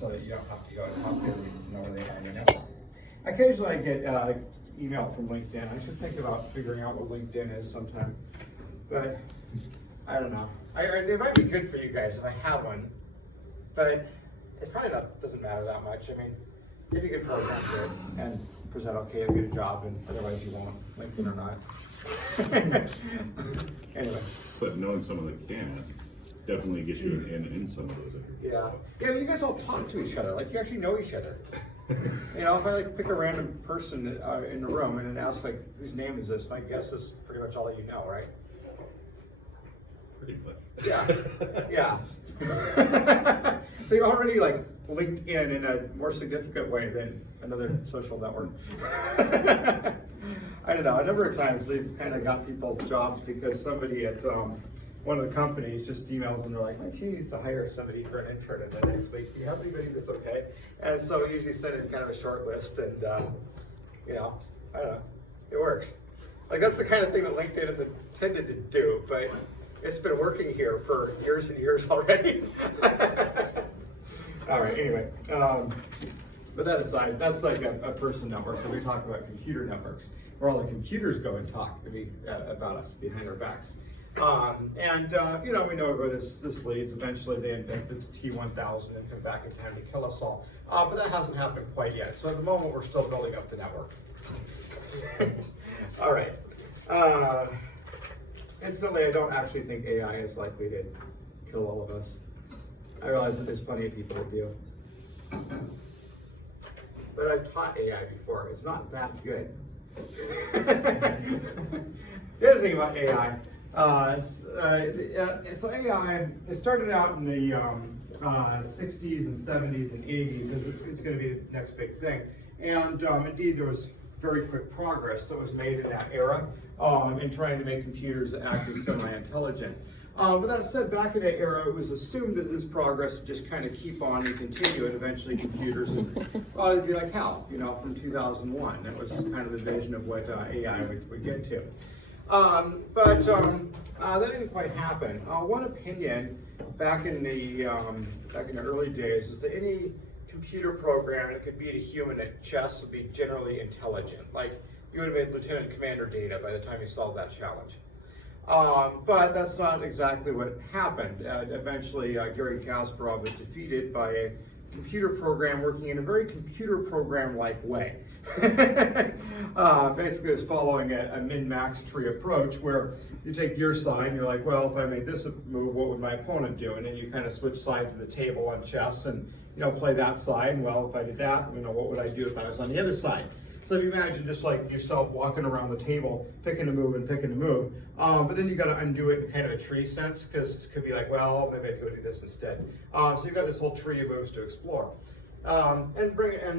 so that you don't have to go and talk to everybody to know where they are on your network. Occasionally I get email from LinkedIn. I should think about figuring out what LinkedIn is sometime, but I don't know. It might be good for you guys if I have one, but it's probably not, doesn't matter that much. I mean, if you can program good and present okay, you'll get a job, and otherwise you won't, LinkedIn or not. Anyway. But knowing someone that can definitely gets you in some of those. Yeah. Yeah, you guys all talk to each other, like you actually know each other. You know, if I like pick a random person in the room and then ask like, whose name is this? My guess is pretty much all you know, right? Pretty much. Yeah. Yeah. So you're already like linked in a more significant way than another social network. I don't know, a number of times we've kind of got people jobs because somebody at one of the companies just emails and they're like, my team needs to hire somebody for an intern in the next week. Do you have anybody that's okay? And so we usually send in kind of a short list and, you know, I don't know, it works. Like that's the kind of thing that LinkedIn is intended to do, but it's been working here for years and years already. All right, anyway, but that aside, that's like a person network. So we talk about computer networks, where all the computers go and talk to me about us behind our backs. You know, we know where this leads. Eventually they invent the T-1000 and come back in time to kill us all. But that hasn't happened quite yet. So at the moment, we're still building up the network. All right. Incidentally, I don't actually think AI is likely to kill all of us. I realize that there's plenty of people that do. But I've taught AI before. It's not that good. The other thing about AI, so AI, it started out in the 60s and 70s and 80s. It's going to be the next big thing. And indeed, there was very quick progress that was made in that era in trying to make computers act as semi-intelligent. But that said, back in that era, it was assumed that this progress would just kind of keep on and continue, and eventually computers would be like hell, you know, from 2001. That was kind of the vision of what AI would get to. But that didn't quite happen. One opinion back in the early days was that any computer program that could beat a human at chess would be generally intelligent. Like you would have made Lieutenant Commander Data by the time you solved that challenge. But that's not exactly what happened. Eventually, Garry Kasparov was defeated by a computer program working in a very computer program-like way. Basically, it's following a min-max tree approach where you take your side and you're like, well, if I made this move, what would my opponent do? And then you kind of switch sides of the table on chess and, you know, play that side. And well, if I did that, you know, what would I do if I was on the other side? So if you imagine just like yourself walking around the table, picking a move and picking a move, but then you got to undo it in kind of a tree sense, because it could be like, well, maybe I could do this instead. So you've got this whole tree of moves to explore, and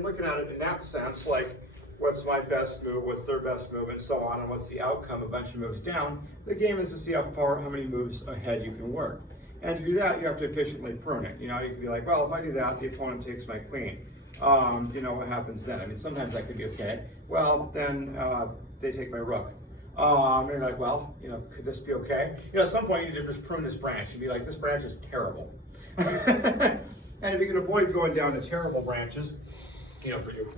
looking at it in that sense, like what's my best move, what's their best move, and so on, and what's the outcome a bunch of moves down. The game is to see how many moves ahead you can work, and to do that, you have to efficiently prune it. You know, you can be like, well, if I do that, the opponent takes my queen. You know, what happens then? I mean, sometimes that could be okay. Well, then they take my rook. And you're like, well, you know, could this be okay? You know, at some point you need to just prune this branch and be like, this branch is terrible. And if you can avoid going down to terrible branches, you know, for you,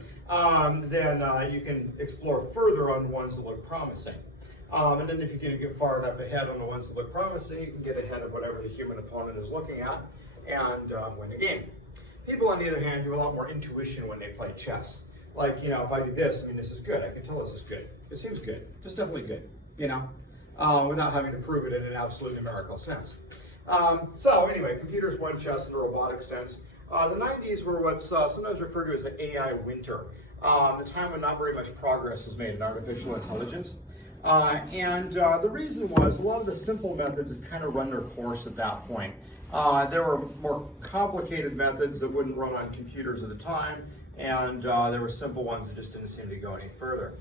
then you can explore further on ones that look promising. And then if you can get far enough ahead on the ones that look promising, you can get ahead of whatever the human opponent is looking at and win the game. People, on the other hand, do a lot more intuition when they play chess. Like, you know, if I do this, I mean, this is good. I can tell this is good. It seems good. It's definitely good, you know, without having to prove it in an absolute numerical sense. So anyway, computers won chess in a robotic sense. The 90s were what's sometimes referred to as the AI winter, the time when not very much progress was made in artificial intelligence. The reason was a lot of the simple methods had kind of run their course at that point. There were more complicated methods that wouldn't run on computers at the time, and there were simple ones that just didn't seem to go any further.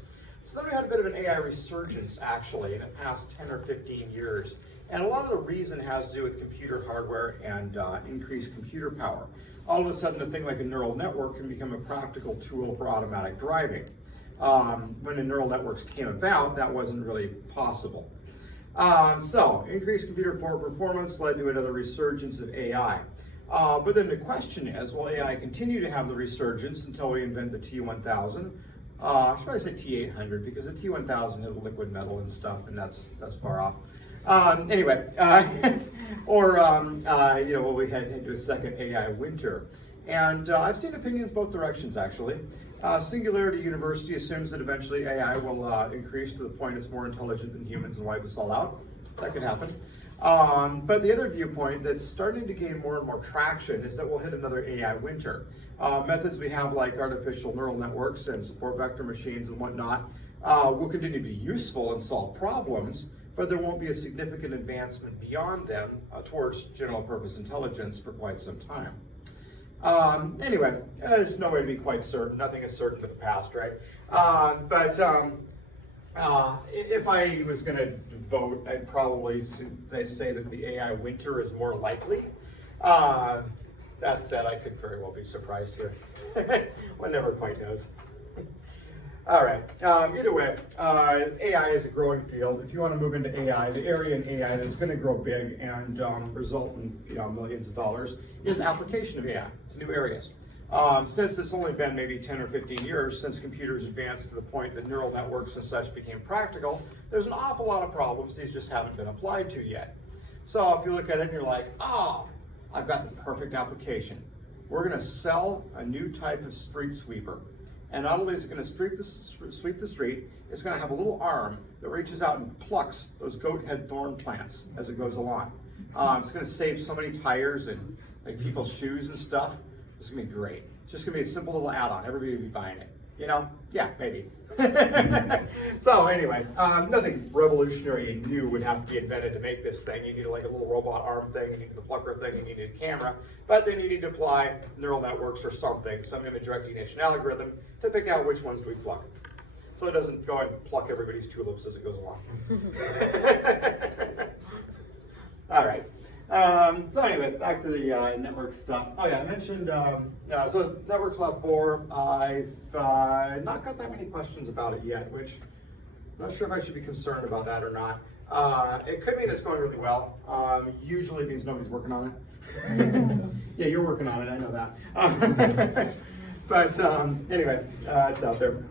So then we had a bit of an AI resurgence, actually, in the past 10 or 15 years. And a lot of the reason has to do with computer hardware and increased computer power. All of a sudden, a thing like a neural network can become a practical tool for automatic driving. When the neural networks came about, that wasn't really possible. So, increased computer performance led to another resurgence of AI. But then the question is, will AI continue to have the resurgence until we invent the T1000? I should probably say T800 because the T1000 is liquid metal and stuff, and that's far off. Anyway, will we head into a second AI winter? And I've seen opinions both directions, actually. Singularity University assumes that eventually AI will increase to the point it's more intelligent than humans and wipe us all out. That could happen. But the other viewpoint that's starting to gain more and more traction is that we'll hit another AI winter. Methods we have like artificial neural networks and support vector machines and whatnot will continue to be useful and solve problems, but there won't be a significant advancement beyond them towards general purpose intelligence for quite some time. Anyway, there's no way to be quite certain. Nothing is certain for the past, right? If I was going to vote, I'd probably say that the AI winter is more likely. That said, I could very well be surprised here. One never quite knows. All right. Either way, AI is a growing field. If you want to move into AI, the area in AI that's going to grow big and result in millions of dollars is application of AI to new areas. Since it's only been maybe 10 or 15 years since computers advanced to the point that neural networks and such became practical, there's an awful lot of problems these just haven't been applied to yet. So if you look at it and you're like, oh, I've got the perfect application. We're going to sell a new type of street sweeper. And not only is it going to sweep the street, it's going to have a little arm that reaches out and plucks those goat head thorn plants as it goes along. It's going to save so many tires and like people's shoes and stuff. It's going to be great. It's just going to be a simple little add-on. Everybody will be buying it. Yeah, maybe. So anyway, nothing revolutionary and new would have to be invented to make this thing. You need like a little robot arm thing, you need the plucker thing, you need a camera, but then you need to apply neural networks or something, some image recognition algorithm to pick out which ones do we pluck. So it doesn't go and pluck everybody's tulips as it goes along. All right. So anyway, back to the network stuff. Oh yeah, I mentioned, so Networks Lab 4, I've not got that many questions about it yet, which I'm not sure if I should be concerned about that or not. It could mean it's going really well. Usually means nobody's working on it. Yeah, you're working on it, I know that. But anyway, it's out there.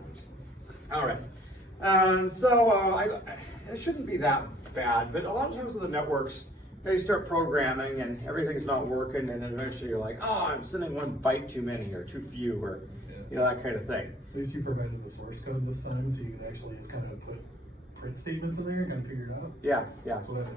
All right. It shouldn't be that bad, but a lot of times with the networks, you start programming and everything's not working, and then eventually you're like, oh, I'm sending one byte too many or too few, or that kind of thing. At least you provided the source code this time, so you can actually just kind of put print statements in there and kind of figure it out. Yeah. That's what I did.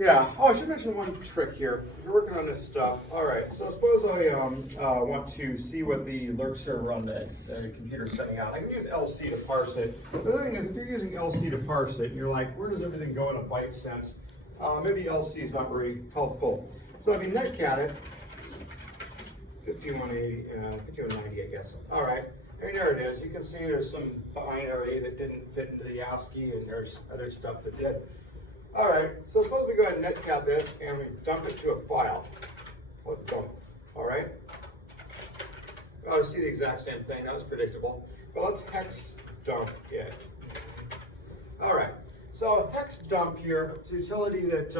Yeah. Oh, I should mention one trick here. If you're working on this stuff, all right. So suppose I want to see what the lurk server on the computer is sending out. I can use LC to parse it. The thing is, if you're using LC to parse it, and you're like, where does everything go in a byte sense? Maybe LC is not very helpful. So if you netcat it, 5180, 5190, I guess. All right, and there it is. You can see there's some binary that didn't fit into the ASCII, and there's other stuff that did. All right, so suppose we go ahead and netcat this, and we dump it to a file. What dump? All right. Oh, see the exact same thing. That was predictable. But let's hex dump it. All right. So hex dump here, it's a utility that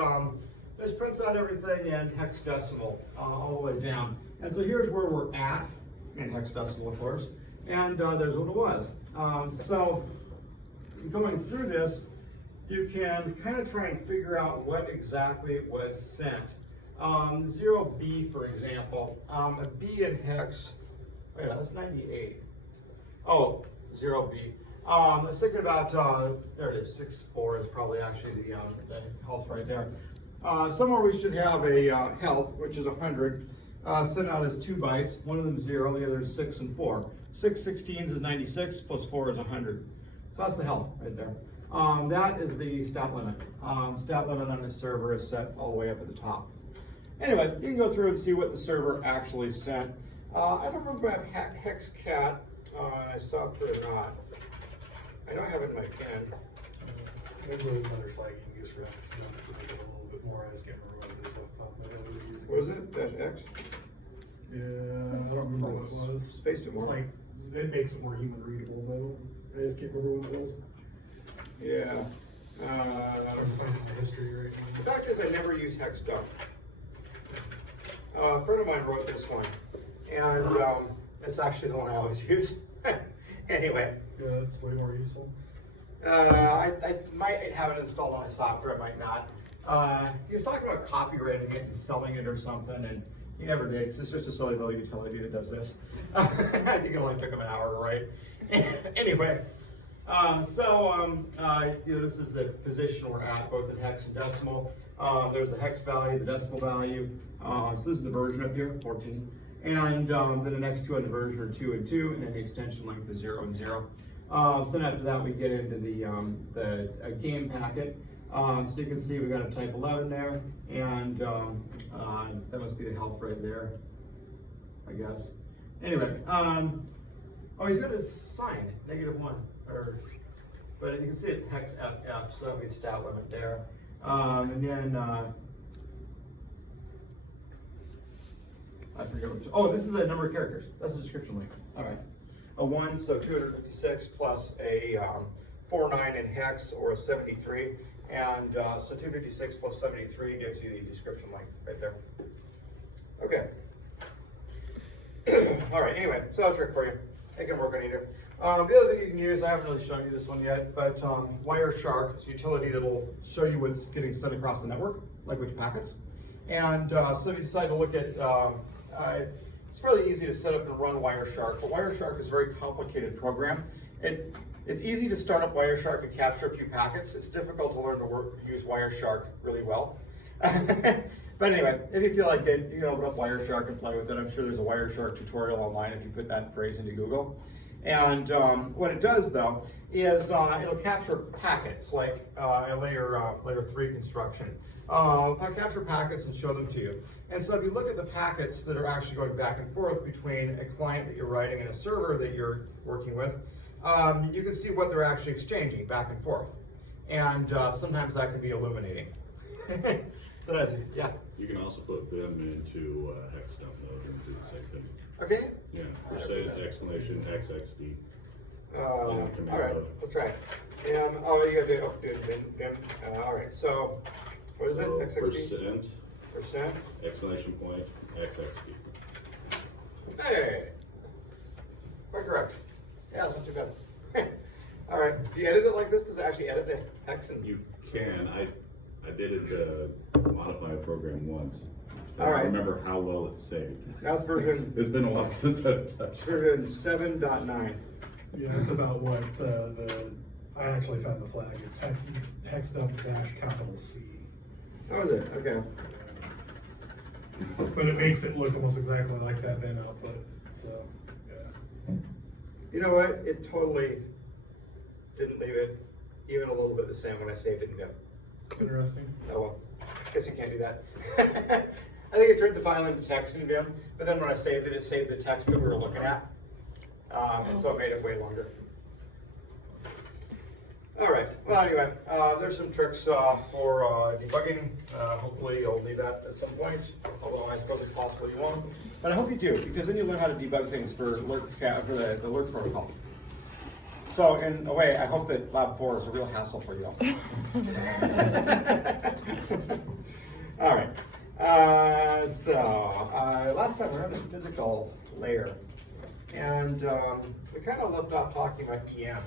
just prints out everything in hexadecimal all the way down. And so here's where we're at, in hexadecimal of course, and there's what it was. So going through this, you can kind of try and figure out what exactly was sent. 0B, for example, a B in hex, wait, that's 98. Oh, 0B. I was thinking about, there it is, 6.4 is probably actually the health right there. Somewhere we should have a health, which is 100, sent out as 2 bytes. One of them is 0, the other is 6 and 4. 6 16s is 96, plus 4 is 100. So that's the health right there. That is the stat limit. Stat limit on this server is set all the way up at the top. Anyway, you can go through and see what the server actually sent. I don't remember if I have hexcat sub or not. I know I have it in my pen. There's another flag you can use for that. So to make it a little bit more, I just can't remember what it is off the top of my head. What was it? Dash X? Yeah, I don't remember what it was. Spaced it more. It's like, it makes it more human readable, but I just can't remember what it was. Yeah. I'm trying to find my history right The now. fact is I never use hex dump. a friend of mine wrote this one, and it's actually the one I always use. Anyway, Yeah, that's way more useful. I might have it installed on my software, I might not. He was talking about copywriting it and selling it or something, and he never did, because it's just a silly little utility that does this. I think it only took him an hour to write. Anyway, this is the position we're at, both in hex and decimal. There's the hex value, the decimal value. So this is the version up here, 14. And then the next two on the version are 2 and 2, and then the extension length is 0 and 0. So then after that, we get into the game packet. So you can see we got a type 11 there, and that must be the health right there, I guess. Anyway, oh, he's got it signed, -1, but you can see it's hex FF, so that'll be the stat limit there. And then, I forget which, oh, this is the number of characters. That's the description length. All right. A 1, so 256 plus a 49 in hex, or a 73. And so 256 plus 73 gives you the description length right there. Okay. All right, anyway, so I'll trick for you. It can work on either. The other thing you can use, I haven't really shown you this one yet, but Wireshark is a utility that will show you what's getting sent across the network, like which packets. And so if you decide to look at, it's fairly easy to set up and run Wireshark, but Wireshark is a very complicated program. It's easy to start up Wireshark and capture a few packets. It's difficult to learn to use Wireshark really well. But anyway, if you feel like it, you can open up Wireshark and play with it. I'm sure there's a Wireshark tutorial online if you put that phrase into Google. And what it does, though, is it'll capture packets, like a layer 3 construction. It'll capture packets and show them to you. And so if you look at the packets that are actually going back and forth between a client that you're writing and a server that you're working with, you can see what they're actually exchanging back and forth. And sometimes that can be illuminating. So that's it, yeah. You can also put them into hex dump mode and do the same thing. Okay? Yeah, percent, exclamation, XXD. All right, let's try it. And, oh, you gotta do it, Vim. All right, so what is it? XXD? Percent. Exclamation point, XXD. Hey, quite correct. Yeah, it's not too bad. All right, do you edit it like this? Does it actually edit the hex? And You can. I did modify a program once. I All right. don't remember how well it's saved. That's version It's been a while since I've touched it. version 7.9. Yeah, it's about what I actually found the flag. It's hex dump dash capital C. How is it? Okay. But it makes it look almost exactly like that then output. So, yeah. You know what? It totally didn't leave it even a little bit the same when I saved it in Vim. Interesting. Oh well, guess you can't do that. I think it turned the file into text in Vim, but then when I saved it, it saved the text that we were looking at. And so it made it way longer. All right, well anyway, there's some tricks for debugging. Hopefully you'll need that at some point, although I suppose it's possible you won't. But I hope you do, because then you learn how to debug things for the alert protocol. So in a way, I hope that Lab 4 is a real hassle for you all. All right, last time we were on the physical layer, and we kind of left off talking about EM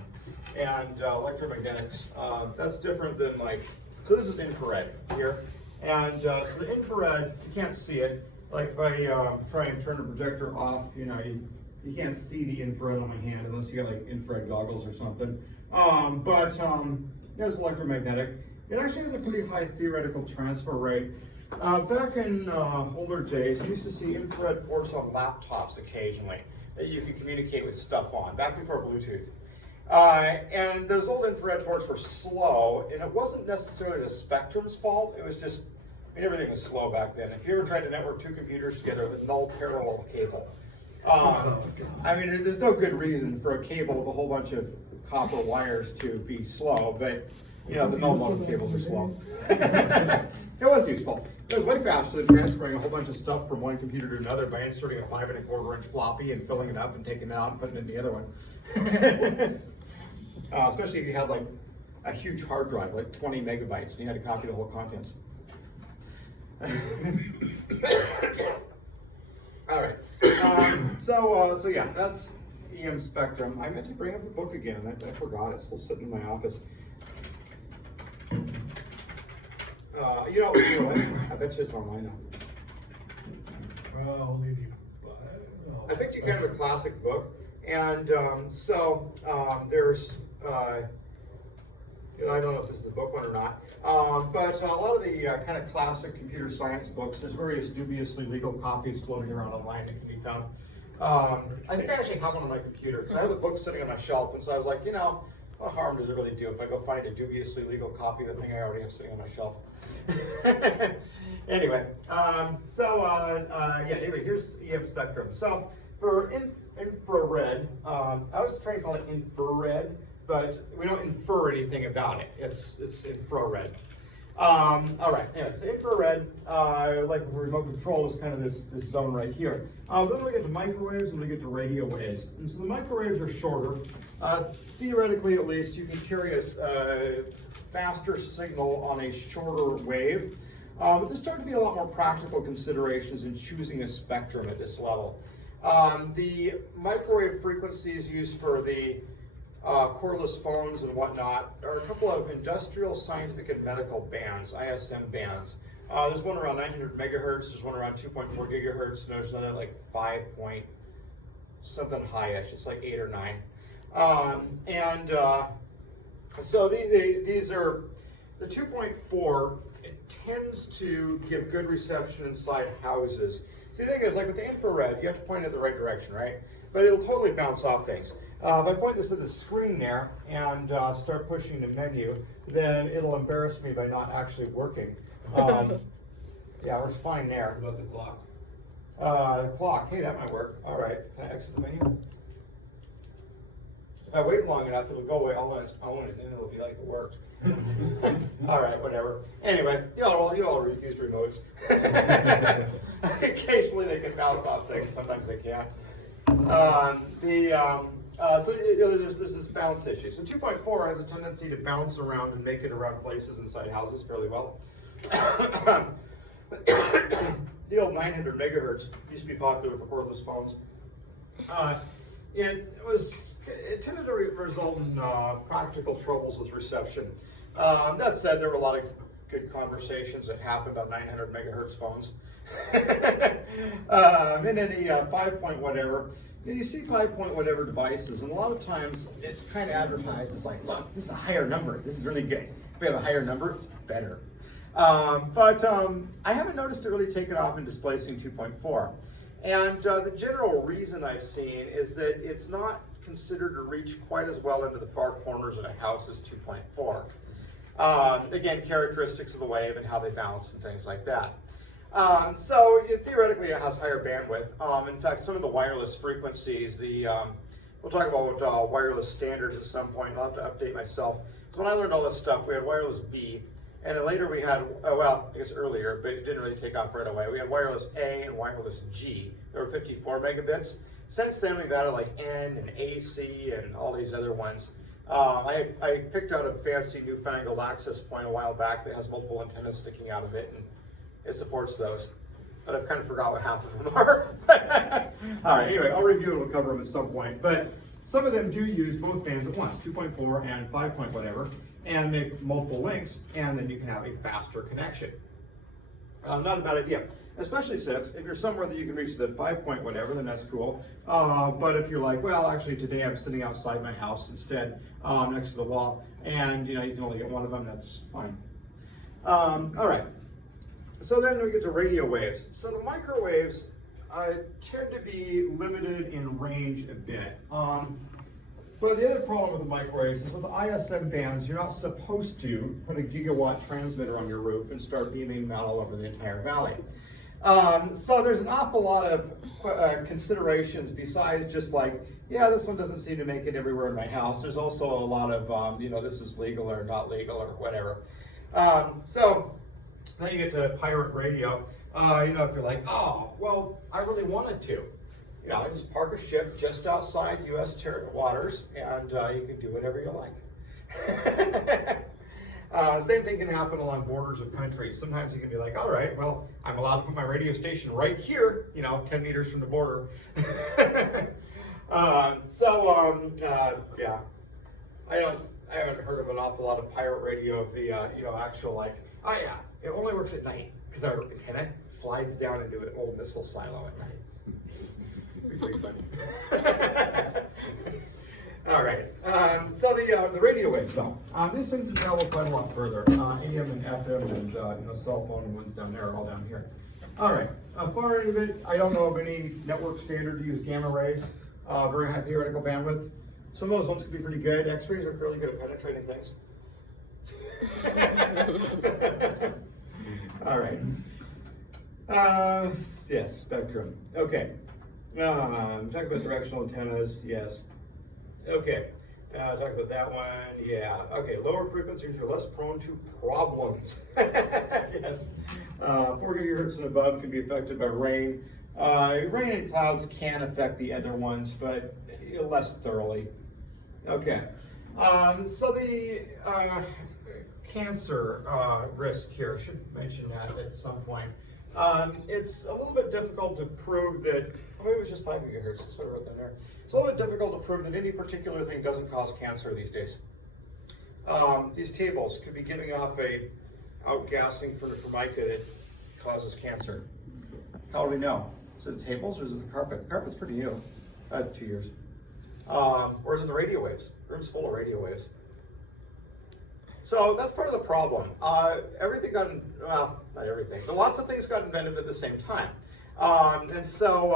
and electromagnetics. That's different than so this is infrared here. And so the infrared, you can't see it. Like if I try and turn the projector off, you can't see the infrared on my hand unless you got like infrared goggles or something. There's electromagnetic. It actually has a pretty high theoretical transfer rate. Back in older days, you used to see infrared ports on laptops occasionally that you could communicate with stuff on, back before Bluetooth. And those old infrared ports were slow, and it wasn't necessarily the spectrum's fault, it was just, everything was slow back then. If you ever tried to network two computers together with null parallel cable, there's no good reason for a cable with a whole bunch of copper wires to be slow, but the null model cables are slow. It was useful. It was way faster than transferring a whole bunch of stuff from one computer to another by inserting a 5 1/4 inch floppy and filling it up and taking it out and putting it in the other one. Especially if you had like a huge hard drive, like 20 megabytes, and you had to copy the whole contents. All right. So yeah, that's EM spectrum. I meant to bring up the book again. I forgot. It's still sitting in my office. You know what? I bet you it's online now. Well, maybe, I don't know. I think it's kind of a classic book, and there's. I don't know if this is the book one or not, but a lot of the kind of classic computer science books, there's various dubiously legal copies floating around online that can be found. I think I actually have one on my computer, because I have the book sitting on my shelf, and so I was like, what harm does it really do if I go find a dubiously legal copy of the thing I already have sitting on my shelf? Anyway, anyway, here's EM spectrum. So for infrared, I was trying to call it infrared, but we don't infer anything about it. It's infrared. All right, anyway, so infrared, like remote control, is kind of this zone right here. Then we get to microwaves and we get to radio waves. And so the microwaves are shorter. Theoretically, at least, you can carry a faster signal on a shorter wave. But there's starting to be a lot more practical considerations in choosing a spectrum at this level. The microwave frequencies used for the cordless phones and whatnot are a couple of industrial, scientific, and medical bands, ISM bands. There's one around 900 megahertz, there's one around 2.4 gigahertz, and there's another like 5 point something high-ish, it's like 8 or 9. So these are, the 2.4, it tends to give good reception inside houses. See, the thing is, like with the infrared, you have to point it the right direction, right? But it'll totally bounce off things. If I point this at the screen there and start pushing the menu, then it'll embarrass me by not actually working. Yeah, it's fine there. What about the clock? The clock, hey, that might work. All right, can I exit the menu? If I wait long enough, it'll go away all on its own, and then it'll be like it worked. All right, whatever. Anyway, you all used remotes. Occasionally they can bounce off things, sometimes they can't. There's this bounce issue. So 2.4 has a tendency to bounce around and make it around places inside houses fairly well. The old 900 megahertz used to be popular for cordless phones. It tended to result in practical troubles with reception. That said, there were a lot of good conversations that happened on 900 megahertz phones. And then the 5 point whatever, you see 5 point whatever devices, and a lot of times it's kind of advertised as like, look, this is a higher number. This is really good. If we have a higher number, it's better. But I haven't noticed it really taken off in displacing 2.4. And the general reason I've seen is that it's not considered to reach quite as well into the far corners of a house as 2.4. Again, characteristics of the wave and how they bounce and things like that. Theoretically, it has higher bandwidth. In fact, some of the wireless frequencies, we'll talk about wireless standards at some point. I'll have to update myself. So when I learned all this stuff, we had wireless B, and then later we had, I guess earlier, but it didn't really take off right away. We had wireless A and wireless G. There were 54 megabits. Since then, we've added like N and AC and all these other ones. I picked out a fancy newfangled access point a while back that has multiple antennas sticking out of it, and it supports those. But I've kind of forgot what half of them are. All right, anyway, I'll review it, we'll cover them at some point. But some of them do use both bands at once, 2.4 and 5 point whatever, and make multiple links, and then you can have a faster connection. Not a bad idea, especially since if you're somewhere that you can reach the 5 point whatever, then that's cool. But if you're like, well, actually today I'm sitting outside my house instead, next to the wall, and you can only get one of them, that's fine. All right, so then we get to radio waves. So the microwaves tend to be limited in range a bit. But the other problem with the microwaves is with the ISM bands, you're not supposed to put a gigawatt transmitter on your roof and start beaming them out all over the entire valley. So there's an awful lot of considerations besides just like, yeah, this one doesn't seem to make it everywhere in my house. There's also a lot of, this is legal or not legal or whatever. So then you get to pirate radio. If you're like, oh, well, I really wanted to. I just park a ship just outside U.S. waters, and you can do whatever you like. Same thing can happen along borders of countries. Sometimes you can be like, all right, well, I'm allowed to put my radio station right here, 10 meters from the border. Yeah, I haven't heard of an awful lot of pirate radio of the, actual like, oh yeah, it only works at night because our antenna slides down into an old missile silo at night. It'd be pretty funny. All right, so the radio waves though, these things can travel quite a lot further. AM and FM and cell phone ones down there are all down here. All right, far end of it, I don't know of any network standard to use gamma rays, very high theoretical bandwidth. Some of those ones could be pretty good. X-rays are fairly good at penetrating things. All right. Yes, spectrum. Okay. Talk about directional antennas. Yes. Okay. Talk about that one. Yeah. Okay. Lower frequencies are less prone to problems. Yes. 4 gigahertz and above can be affected by rain. Rain and clouds can affect the other ones, but less thoroughly. Okay. So the cancer risk here, I should mention that at some point. It's a little bit difficult to prove that, maybe it was just 5 gigahertz, that's what I wrote down there. It's a little bit difficult to prove that any particular thing doesn't cause cancer these days. These tables could be giving off a outgassing from the formica that causes cancer. How do we know? Is it the tables or is it the carpet? The carpet's pretty new, 2 years. Or is it the radio waves? The room's full of radio waves. So that's part of the problem. Everything got, well, not everything, but lots of things got invented at the same time. And so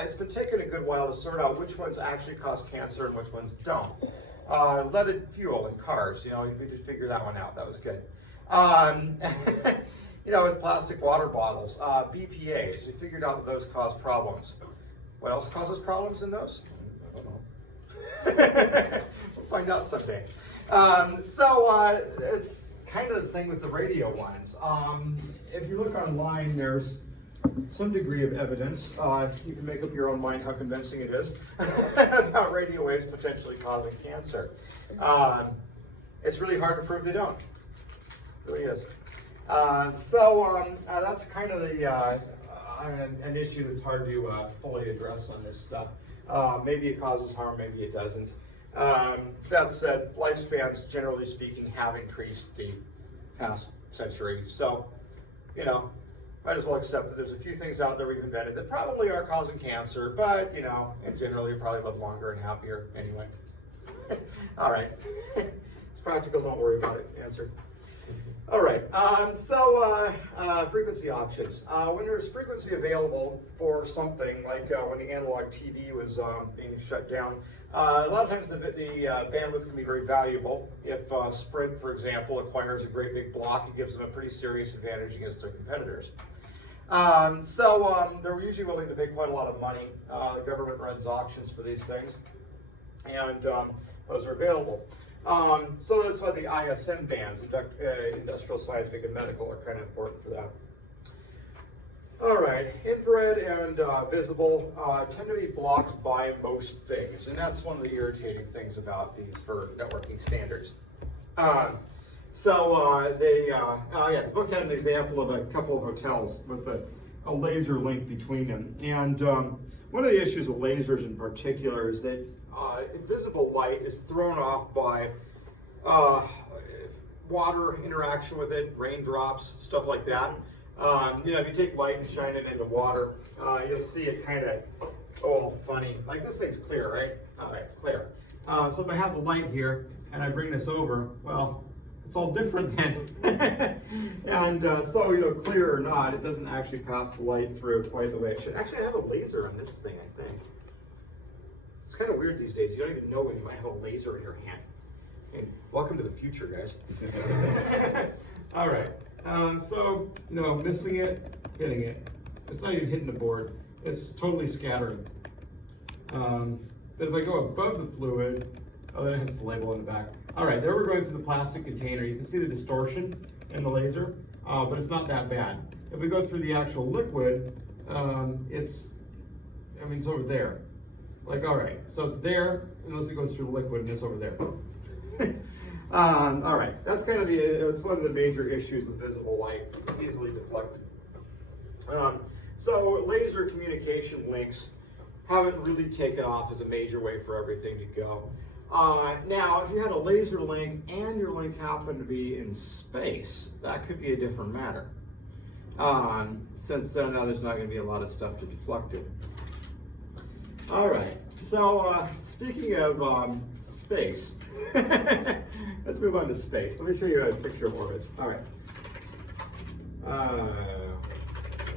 it's been taking a good while to sort out which ones actually cause cancer and which ones don't. Leaded fuel in cars, we did figure that one out. That was good. With plastic water bottles, BPAs, we figured out that those cause problems. What else causes problems in those? I don't know. We'll find out someday. It's kind of the thing with the radio ones. If you look online, there's some degree of evidence. You can make up your own mind how convincing it is about radio waves potentially causing cancer. It's really hard to prove they don't. It really is. That's kind of the an issue that's hard to fully address on this stuff. Maybe it causes harm, maybe it doesn't. That said, lifespans, generally speaking, have increased the past century. So, might as well accept that there's a few things out there we've invented that probably are causing cancer, but, in general, you probably live longer and happier anyway. All right. It's practical, don't worry about it. Answer. All right, frequency options. When there's frequency available for something, like when the analog TV was being shut down, a lot of times the bandwidth can be very valuable. If Sprint, for example, acquires a great big block, it gives them a pretty serious advantage against their competitors. They're usually willing to pay quite a lot of money. The government runs auctions for these things, and those are available. So that's why the ISM bands, industrial, scientific, and medical, are kind of important for that. All right, infrared and visible tend to be blocked by most things, and that's one of the irritating things about these for networking standards. The book had an example of a couple of hotels with a laser link between them, and one of the issues of lasers in particular is that invisible light is thrown off by water interaction with it, raindrops, stuff like that. If you take light and shine it into water, you'll see it kind of, funny. Like this thing's clear, right? All right, clear. So if I have the light here and I bring this over, well, it's all different then. And clear or not, it doesn't actually pass the light through quite the way it should. Actually, I have a laser on this thing, I think. It's kind of weird these days. You don't even know when you might have a laser in your hand. And welcome to the future, guys. All right. Missing it, hitting it. It's not even hitting the board. It's totally scattering. But if I go above the fluid, then it hits the label in the back. All right, there we're going through the plastic container. You can see the distortion in the laser, but it's not that bad. If we go through the actual liquid, it's over there. Like, all right, so it's there, unless it goes through the liquid, and it's over there. All right, that's kind of it's one of the major issues with visible light. It's easily deflected. So laser communication links haven't really taken off as a major way for everything to go. Now, if you had a laser link and your link happened to be in space, that could be a different matter. Since then, now there's not going to be a lot of stuff to deflect it. All right, so speaking of space, let's move on to space. Let me show you a picture of orbits. All right.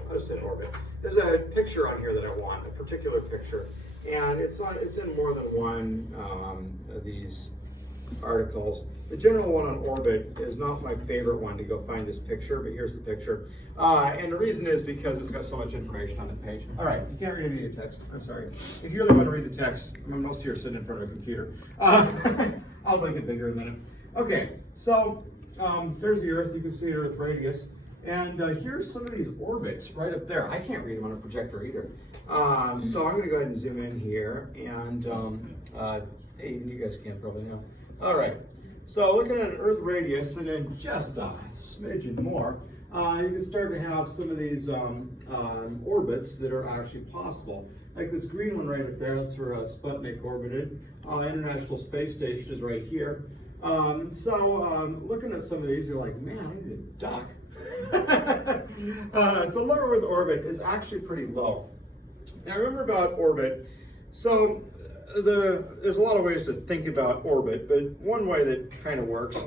I'll just say orbit. There's a picture on here that I want, a particular picture, and it's in more than one of these articles. The general one on orbit is not my favorite one to go find this picture, but here's the picture. And the reason is because it's got so much information on the page. All right, you can't read any of the text. I'm sorry. If you really want to read the text, most of you are sitting in front of a computer. I'll make it bigger in a minute. Okay, so there's the Earth. You can see the Earth radius. And here's some of these orbits right up there. I can't read them on a projector either. So I'm going to go ahead and zoom in here. And hey, even you guys can probably know. All right. So looking at an Earth radius and then just a smidgen more, you can start to have some of these orbits that are actually possible. Like this green one right up there, that's where Sputnik orbited. International Space Station is right here. Looking at some of these, you're like, man, I need a duck. So low Earth orbit is actually pretty low. Now remember about orbit. So there's a lot of ways to think about orbit, but one way that kind of works.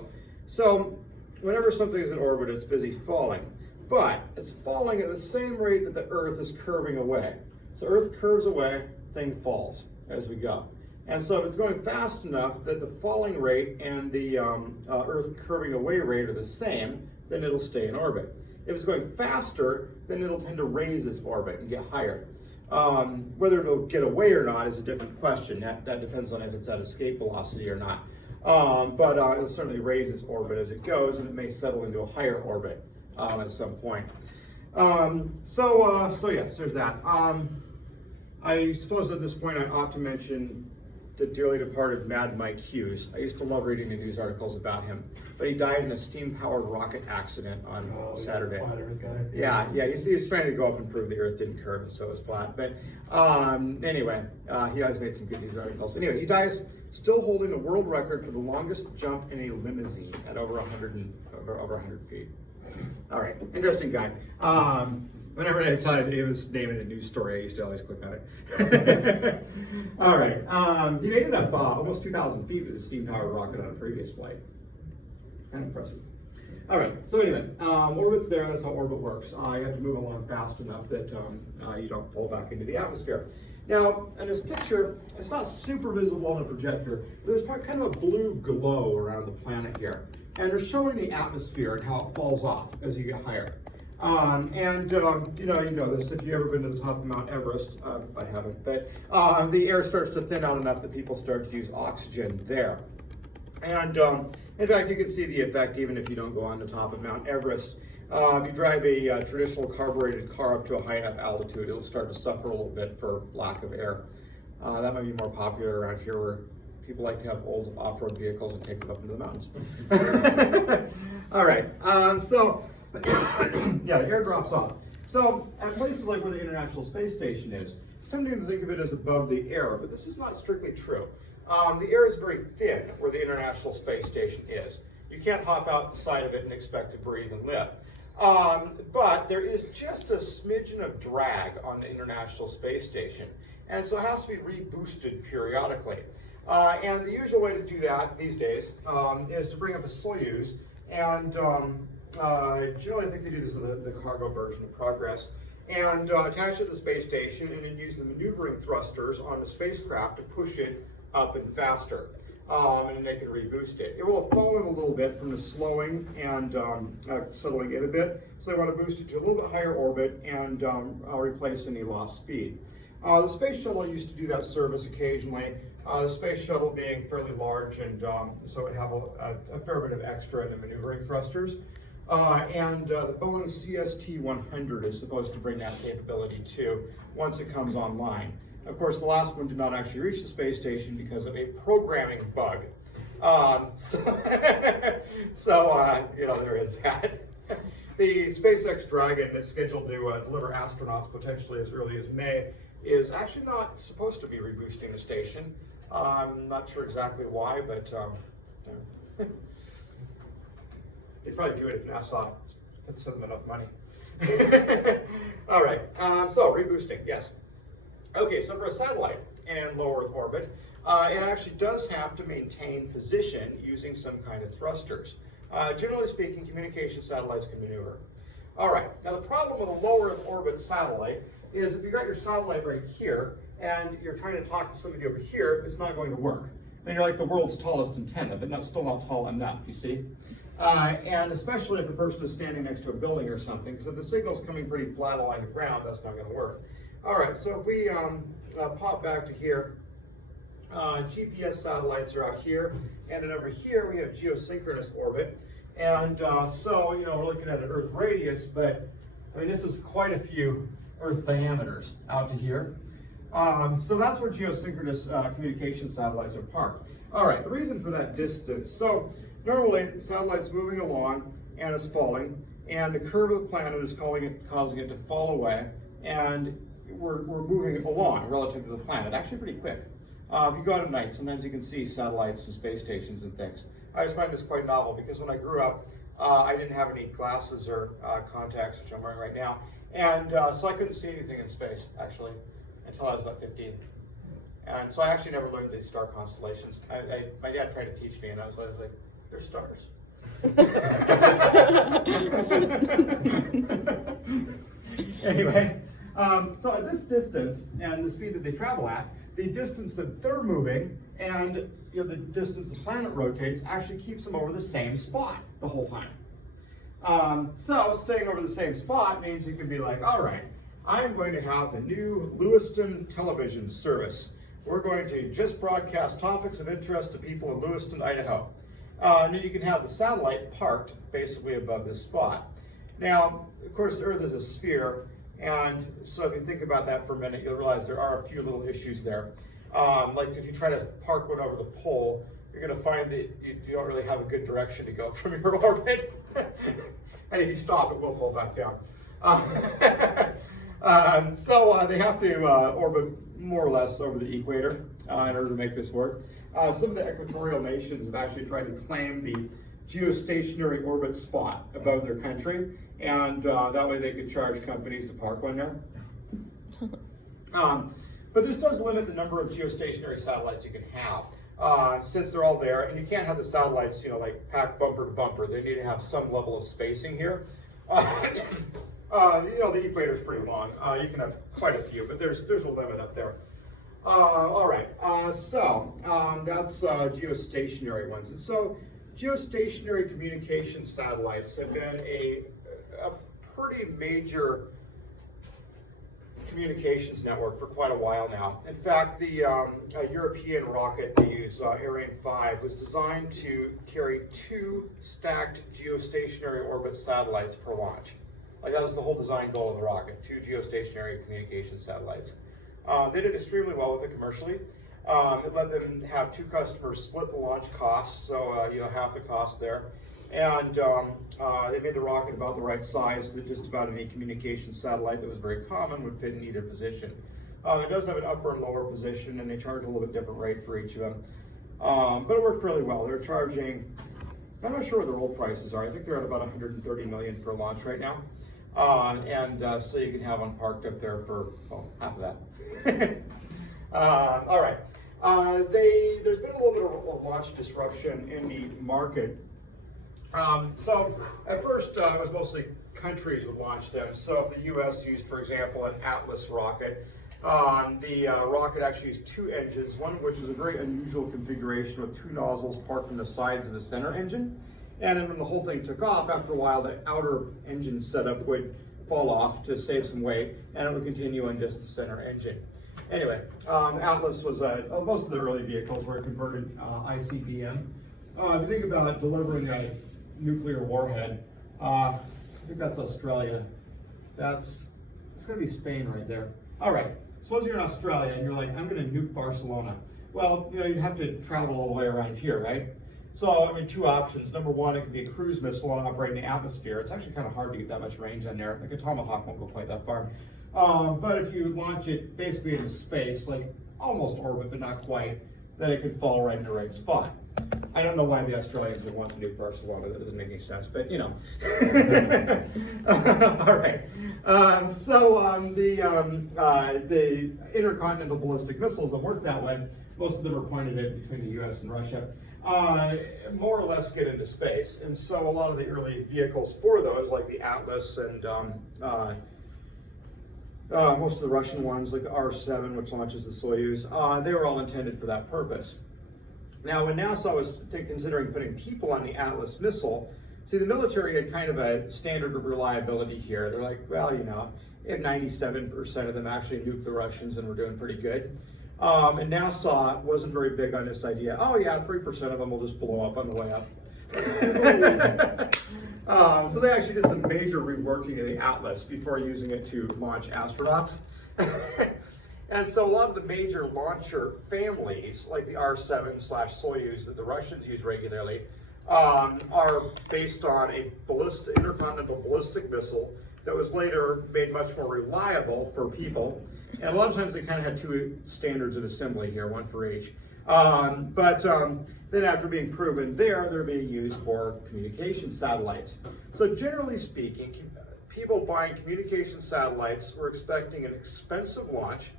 So whenever something is in orbit, it's busy falling, but it's falling at the same rate that the Earth is curving away. So Earth curves away, thing falls as we go. And so if it's going fast enough that the falling rate and the Earth curving away rate are the same, then it'll stay in orbit. If it's going faster, then it'll tend to raise its orbit and get higher. Whether it'll get away or not is a different question. That depends on if it's at escape velocity or not. But it'll certainly raise its orbit as it goes, and it may settle into a higher orbit at some point. Yes, there's that. I suppose at this point I ought to mention the dearly departed Mad Mike Hughes. I used to love reading the news articles about him, but he died in a steam-powered rocket accident on Saturday. Flat Earth guy. Yeah, he's trying to go up and prove the Earth didn't curve, so it was flat. But anyway, he always made some good news articles. Anyway, he dies still holding the world record for the longest jump in a limousine at over 100 feet. All right, interesting guy. Whenever I saw it was naming a news story, I used to always click on it. All right, he made it up almost 2,000 feet with a steam-powered rocket on a previous flight. Kind of impressive. All right, so anyway, orbit's there. That's how orbit works. You have to move along fast enough that you don't fall back into the atmosphere. Now, in this picture, it's not super visible on a projector, but there's kind of a blue glow around the planet here. And they're showing the atmosphere and how it falls off as you get higher. You know this if you've ever been to the top of Mount Everest. I haven't, but the air starts to thin out enough that people start to use oxygen there. And in fact, you can see the effect even if you don't go on the top of Mount Everest. If you drive a traditional carbureted car up to a high enough altitude, it'll start to suffer a little bit for lack of air. That might be more popular around here where people like to have old off-road vehicles and take them up into the mountains. All right, yeah, the air drops off. So at places like where the International Space Station is, it's tempting to think of it as above the air, but this is not strictly true. The air is very thin where the International Space Station is. You can't hop outside of it and expect to breathe and live. But there is just a smidgen of drag on the International Space Station, and so it has to be reboosted periodically. And the usual way to do that these days is to bring up a Soyuz, and generally I think they do this with the cargo version of Progress, and attach it to the space station and then use the maneuvering thrusters on the spacecraft to push it up and faster. And they can reboost it. It will have fallen a little bit from the slowing and settling in a bit, so they want to boost it to a little bit higher orbit and replace any lost speed. The space shuttle used to do that service occasionally. The space shuttle being fairly large, and so it would have a fair bit of extra in the maneuvering thrusters. The Boeing CS-100 is supposed to bring that capability too once it comes online. Of course, the last one did not actually reach the space station because of a programming bug. You know, there is that. The SpaceX Dragon that's scheduled to deliver astronauts potentially as early as May is actually not supposed to be reboosting the station. I'm not sure exactly why, but they'd probably do it if NASA could send them enough money. All right, so reboosting, yes. Okay, so for a satellite in low Earth orbit, it actually does have to maintain position using some kind of thrusters. Generally speaking, communication satellites can maneuver. All right, now the problem with a low Earth orbit satellite is if you got your satellite right here and you're trying to talk to somebody over here, it's not going to work. And you're like the world's tallest antenna, but still not tall enough, you see? And especially if the person is standing next to a building or something, because if the signal's coming pretty flat along the ground, that's not going to work. All right, so if we pop back to here, GPS satellites are out here, and then over here we have geosynchronous orbit. And so, you know, we're looking at an Earth radius, but I mean, this is quite a few Earth diameters out to here. So that's where geosynchronous communication satellites are parked. All right, the reason for that distance. So normally, the satellite's moving along and it's falling, and the curve of the planet is causing it to fall away, and we're moving along relative to the planet, actually pretty quick. If you go out at night, sometimes you can see satellites and space stations and things. I just find this quite novel because when I grew up, I didn't have any glasses or contacts, which I'm wearing right now, and so I couldn't see anything in space, actually, until I was about 15. And so I actually never looked at these star constellations. My dad tried to teach me, and I was like, they're stars. Anyway, so at this distance and the speed that they travel at, the distance that they're moving and the distance the planet rotates actually keeps them over the same spot the whole time. So staying over the same spot means you can be like, all right, I'm going to have the new Lewiston television service. We're going to just broadcast topics of interest to people in Lewiston, Idaho. And then you can have the satellite parked basically above this spot. Now, of course, the Earth is a sphere, and so if you think about that for a minute, you'll realize there are a few little issues there. Like if you try to park one over the pole, you're going to find that you don't really have a good direction to go from your orbit. And if you stop, it will fall back down. So they have to orbit more or less over the equator in order to make this work. Some of the equatorial nations have actually tried to claim the geostationary orbit spot above their country, and that way they could charge companies to park one there. But this does limit the number of geostationary satellites you can have, since they're all there, and you can't have the satellites, like packed bumper to bumper. They need to have some level of spacing here. The equator is pretty long. You can have quite a few, but there's a limit up there. All right, so that's geostationary ones. And so geostationary communication satellites have been a pretty major communications network for quite a while now. In fact, the European rocket they use, Ariane 5, was designed to carry 2 stacked geostationary orbit satellites per launch. Like that was the whole design goal of the rocket, 2 geostationary communication satellites. They did extremely well with it commercially. It let them have 2 customers split the launch costs, so half the cost there. And they made the rocket about the right size so that just about any communication satellite that was very common would fit in either position. It does have an upper and lower position, and they charge a little bit different rate for each of them. But it worked fairly well. They're charging, I'm not sure what their old prices are. I think they're at about $130 million for a launch right now. So you can have one parked up there for, half of that. All right. There's been a little bit of launch disruption in the market. So at first it was mostly countries would launch them. So if the US used, for example, an Atlas rocket, the rocket actually used 2 engines, one of which is a very unusual configuration with 2 nozzles parked on the sides of the center engine. And then when the whole thing took off, after a while, the outer engine setup would fall off to save some weight, and it would continue on just the center engine. Anyway, Atlas was, most of the early vehicles were converted ICBM. If you think about delivering a nuclear warhead, I think that's Australia. It's gonna be Spain right there. All right, suppose you're in Australia and you're like, I'm gonna nuke Barcelona. Well, you'd have to travel all the way around here, right? So, I mean, two options. Number one, it could be a cruise missile and operate in the atmosphere. It's actually kind of hard to get that much range on there. Like a Tomahawk won't go quite that far. But if you launch it basically into space, like almost orbit, but not quite, then it could fall right in the right spot. I don't know why the Australians would want to do Barcelona. That doesn't make any sense, but you know. All right. The intercontinental ballistic missiles that work that way, most of them are pointed at between the U.S. and Russia, more or less get into space. And so a lot of the early vehicles for those, like the Atlas and most of the Russian ones, like the R-7, which launches the Soyuz, they were all intended for that purpose. Now, when NASA was considering putting people on the Atlas missile, see, the military had kind of a standard of reliability here. They're like, well, you know, if 97% of them actually nuked the Russians, and we're doing pretty good. And NASA wasn't very big on this idea. Oh yeah, 3% of them will just blow up on the way up. So they actually did some major reworking of the Atlas before using it to launch astronauts. And so a lot of the major launcher families, like the R-7/Soyuz that the Russians use regularly, are based on a intercontinental ballistic missile that was later made much more reliable for people. And a lot of times they kind of had two standards of assembly here, one for each. Then after being proven there, they're being used for communication satellites. So generally speaking, people buying communication satellites were expecting an expensive launch,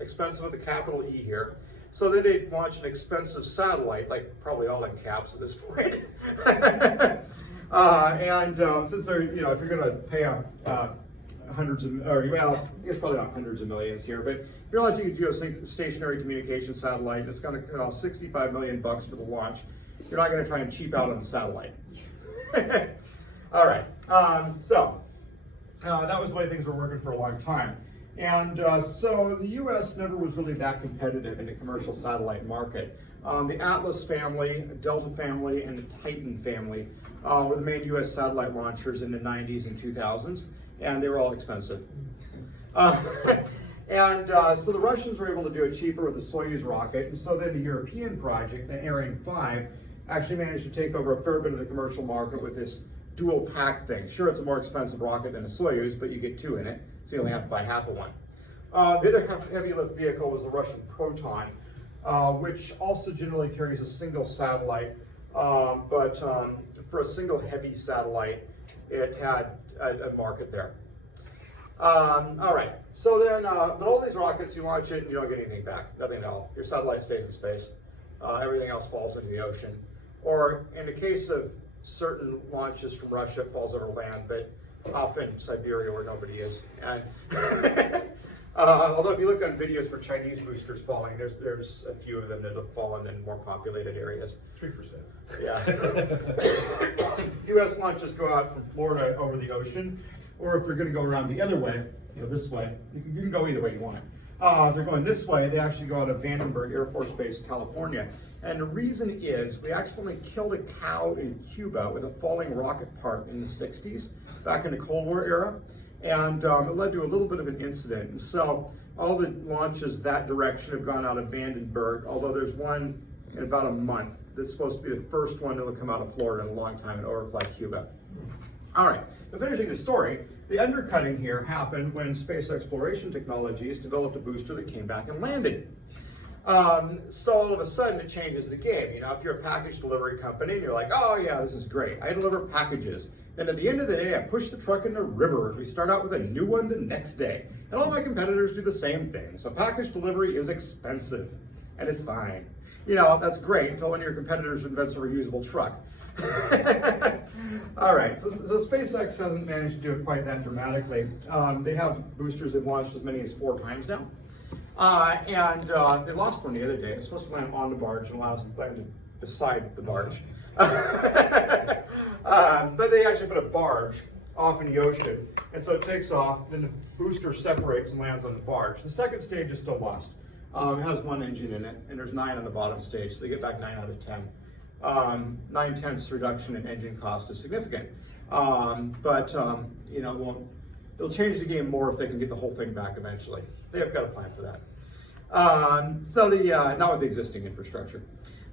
expensive with a capital E here. So then they'd launch an expensive satellite, like probably all in caps at this point. Since they're, you know, if you're going to pay hundreds of, or well, I guess probably not hundreds of millions here, but if you're launching a geostationary communication satellite, and it's going to cost $65 million for the launch. You're not going to try and cheap out on the satellite. All right. That was the way things were working for a long time. And so the U.S. never was really that competitive in the commercial satellite market. The Atlas family, Delta family, and the Titan family were the main U.S. satellite launchers in the 90s and 2000s, and they were all expensive. So the Russians were able to do it cheaper with the Soyuz rocket, and so then the European project, the Ariane 5, actually managed to take over a fair bit of the commercial market with this dual pack thing. Sure, it's a more expensive rocket than a Soyuz, but you get two in it, so you only have to buy half of one. The other heavy lift vehicle was the Russian Proton, which also generally carries a single satellite, but for a single heavy satellite, it had a market there. All right, so then all these rockets, you launch it and you don't get anything back, nothing at all. Your satellite stays in space. Everything else falls into the ocean. Or in the case of certain launches from Russia, falls over land, but often Siberia where nobody is. And although if you look on videos for Chinese boosters falling, there's a few of them that have fallen in more populated areas. 3%. Yeah. U.S. launches go out from Florida over the ocean, or if they're going to go around the other way, you know, this way, you can go either way you want it. If they're going this way, they actually go out of Vandenberg Air Force Base, California. And the reason is we accidentally killed a cow in Cuba with a falling rocket part in the 60s, back in the Cold War era. And it led to a little bit of an incident. And so all the launches that direction have gone out of Vandenberg, although there's one in about a month that's supposed to be the first one that will come out of Florida in a long time and overfly Cuba. All right, but finishing the story, the undercutting here happened when Space Exploration Technologies developed a booster that came back and landed. So all of a sudden it changes the game. You know, if you're a package delivery company and you're like, oh yeah, this is great, I deliver packages. And at the end of the day, I push the truck in the river and we start out with a new one the next day. And all my competitors do the same thing. So package delivery is expensive and it's fine. You know, that's great until one of your competitors invents a reusable truck. All right, so SpaceX hasn't managed to do it quite that dramatically. They have boosters they've launched as many as 4 times now. They lost one the other day. It's supposed to land on the barge and allows it to land beside the barge. But they actually put a barge off in the ocean, and so it takes off, then the booster separates and lands on the barge. The second stage is still lost. It has 1 engine in it, and there's 9 on the bottom stage, so they get back 9 out of 10. 9/10 reduction in engine cost is significant, you know, it'll change the game more if they can get the whole thing back eventually. They have got a plan for that. Not with the existing infrastructure.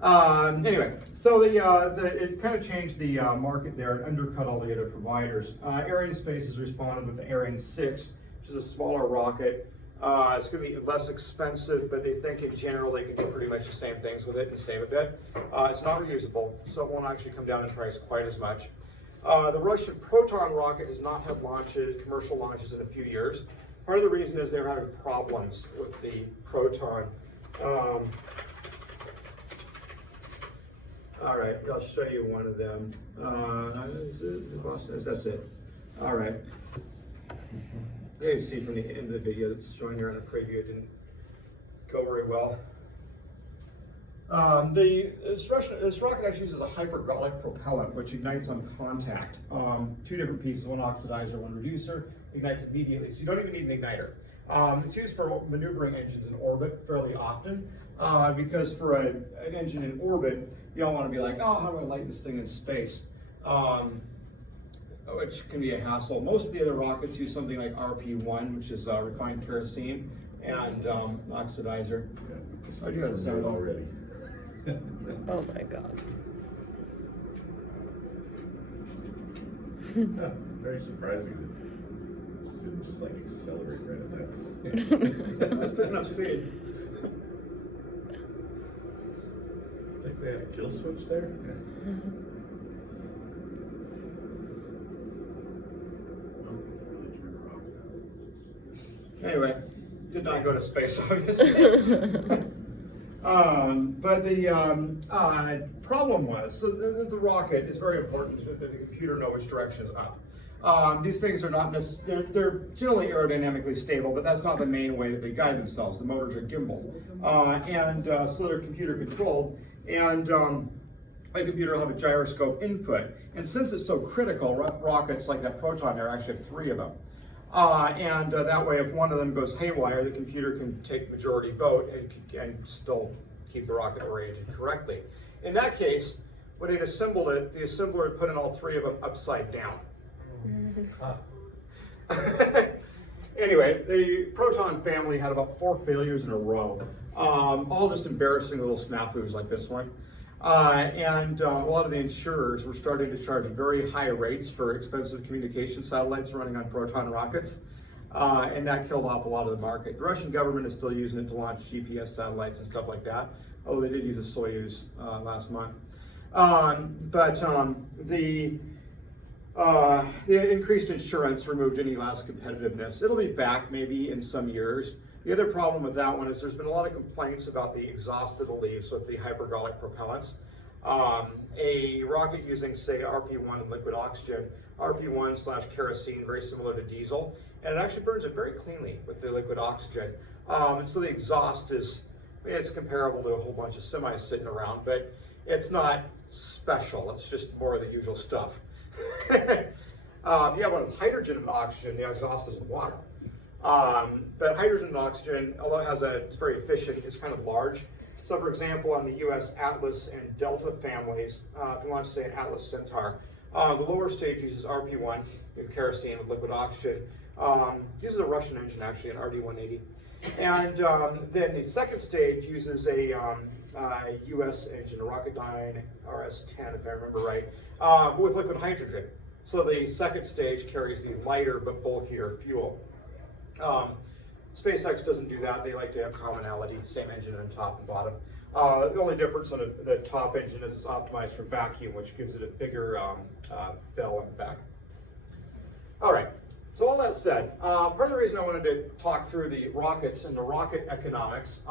Anyway, so it kind of changed the market there and undercut all the other providers. Arianespace has responded with the Ariane 6, which is a smaller rocket. It's going to be less expensive, but they think in general they can do pretty much the same things with it and save a bit. It's not reusable, so it won't actually come down in price quite as much. The Russian Proton rocket has not had commercial launches in a few years. Part of the reason is they're having problems with the Proton. All right, I'll show you one of them. That's it. All right. You can see from the end of the video that's showing here on the preview, it didn't go very well. This rocket actually uses a hypergolic propellant, which ignites on contact. Two different pieces, one oxidizer, one reducer, ignites immediately, so you don't even need an igniter. It's used for maneuvering engines in orbit fairly often, because for an engine in orbit, you don't want to be like, oh, how do I light this thing in space? Which can be a hassle. Most of the other rockets use something like RP1, which is refined kerosene, and oxidizer. I do have the sound already. Oh my god. Very surprising that it didn't just like accelerate right at that. That's picking up speed. I think they have a kill switch there. Anyway, did not go to space, obviously. But the problem was, so the rocket is very important that the computer know which direction is up. These things are not necessarily, they're generally aerodynamically stable, but that's not the main way that they guide themselves. The motors are gimbal. So they're computer controlled. And a computer will have a gyroscope input. And since it's so critical, rockets like that Proton, there actually have 3 of them. That way, if one of them goes haywire, the computer can take majority vote and still keep the rocket oriented correctly. In that case, when it assembled it, the assembler had put in all 3 of them upside down. Anyway, the Proton family had about 4 failures in a row, all just embarrassing little snafus like this one. A lot of the insurers were starting to charge very high rates for expensive communication satellites running on Proton rockets, and that killed off a lot of the market. The Russian government is still using it to launch GPS satellites and stuff like that, although they did use a Soyuz last month. The increased insurance removed any last competitiveness. It'll be back maybe in some years. The other problem with that one is there's been a lot of complaints about the exhaust that it leaves with the hypergolic propellants. A rocket using, say, RP1 and liquid oxygen, RP1/kerosene, very similar to diesel, and it actually burns it very cleanly with the liquid oxygen. And so the exhaust is, I mean, it's comparable to a whole bunch of semis sitting around, but it's not special. It's just more of the usual stuff. If you have one with hydrogen and oxygen, the exhaust is water. But hydrogen and oxygen, although it's very efficient, it's kind of large. So for example, on the US Atlas and Delta families, if you want to say an Atlas Centaur, the lower stage uses RP1, with kerosene with liquid oxygen. Uses a Russian engine actually, an RD-180. And then the second stage uses a US engine, a Rocketdyne RS-10, if I remember right, with liquid hydrogen. So the second stage carries the lighter but bulkier fuel. SpaceX doesn't do that. They like to have commonality, same engine on top and bottom. The only difference on the top engine is it's optimized for vacuum, which gives it a bigger bell on the back. All right, so all that said, part of the reason I wanted to talk through the rockets and the rocket economics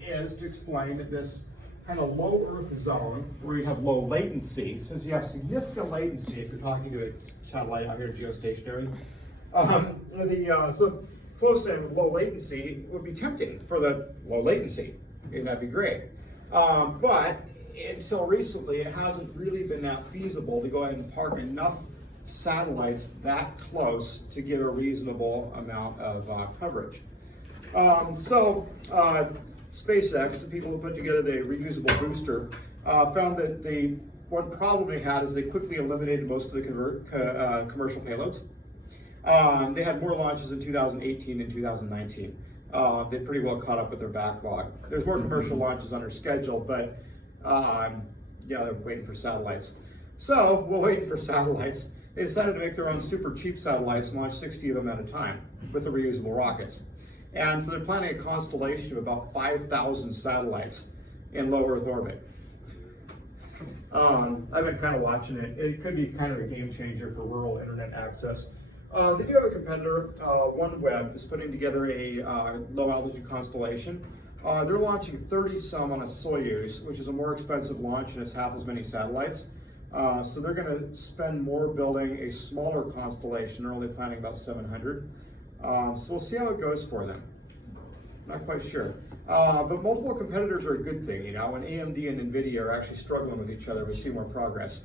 is to explain that this kind of low Earth zone where you have low latency, since you have significant latency if you're talking to a satellite out here geostationary, so close in with low latency would be tempting for the low latency. And that'd be great. But until recently, it hasn't really been that feasible to go ahead and park enough satellites that close to get a reasonable amount of coverage. SpaceX, the people who put together the reusable booster, found that the one problem they had is they quickly eliminated most of the commercial payloads. They had more launches in 2018 and 2019. They pretty well caught up with their backlog. There's more commercial launches on their schedule, but Yeah, they're waiting for satellites. So, while waiting for satellites, they decided to make their own super cheap satellites and launch 60 of them at a time with the reusable rockets. And so they're planning a constellation of about 5,000 satellites in low Earth orbit. I've been kind of watching it. It could be kind of a game changer for rural internet access. They do have a competitor. OneWeb is putting together a low altitude constellation. They're launching 30 some on a Soyuz, which is a more expensive launch and has half as many satellites. So they're going to spend more building a smaller constellation. They're only planning about 700. So we'll see how it goes for them. Not quite sure. But multiple competitors are a good thing, you know, and AMD and NVIDIA are actually struggling with each other. We see more progress.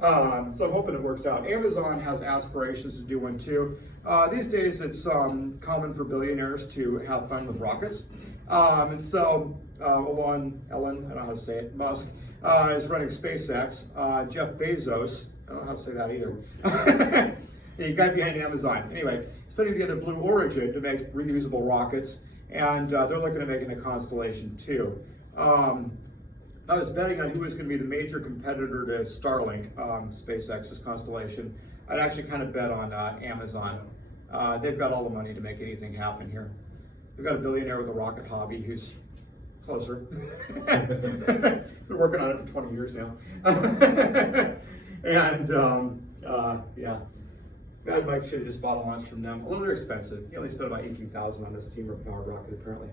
So I'm hoping it works out. Amazon has aspirations to do one too. These days it's common for billionaires to have fun with rockets. And so Ellen, I don't know how to say it, Musk, is running SpaceX. Jeff Bezos, I don't know how to say that either. The guy behind Amazon. Anyway, he's putting together Blue Origin to make reusable rockets, and they're looking at making a constellation too. I was betting on who was going to be the major competitor to Starlink, SpaceX's constellation. I'd actually kind of bet on Amazon. They've got all the money to make anything happen here. They've got a billionaire with a rocket hobby who's closer. Been working on it for 20 years now. And yeah, Mad Mike should have just bought a launch from them. Although they're expensive. He only spent about $18,000 on this steamer-powered rocket, apparently.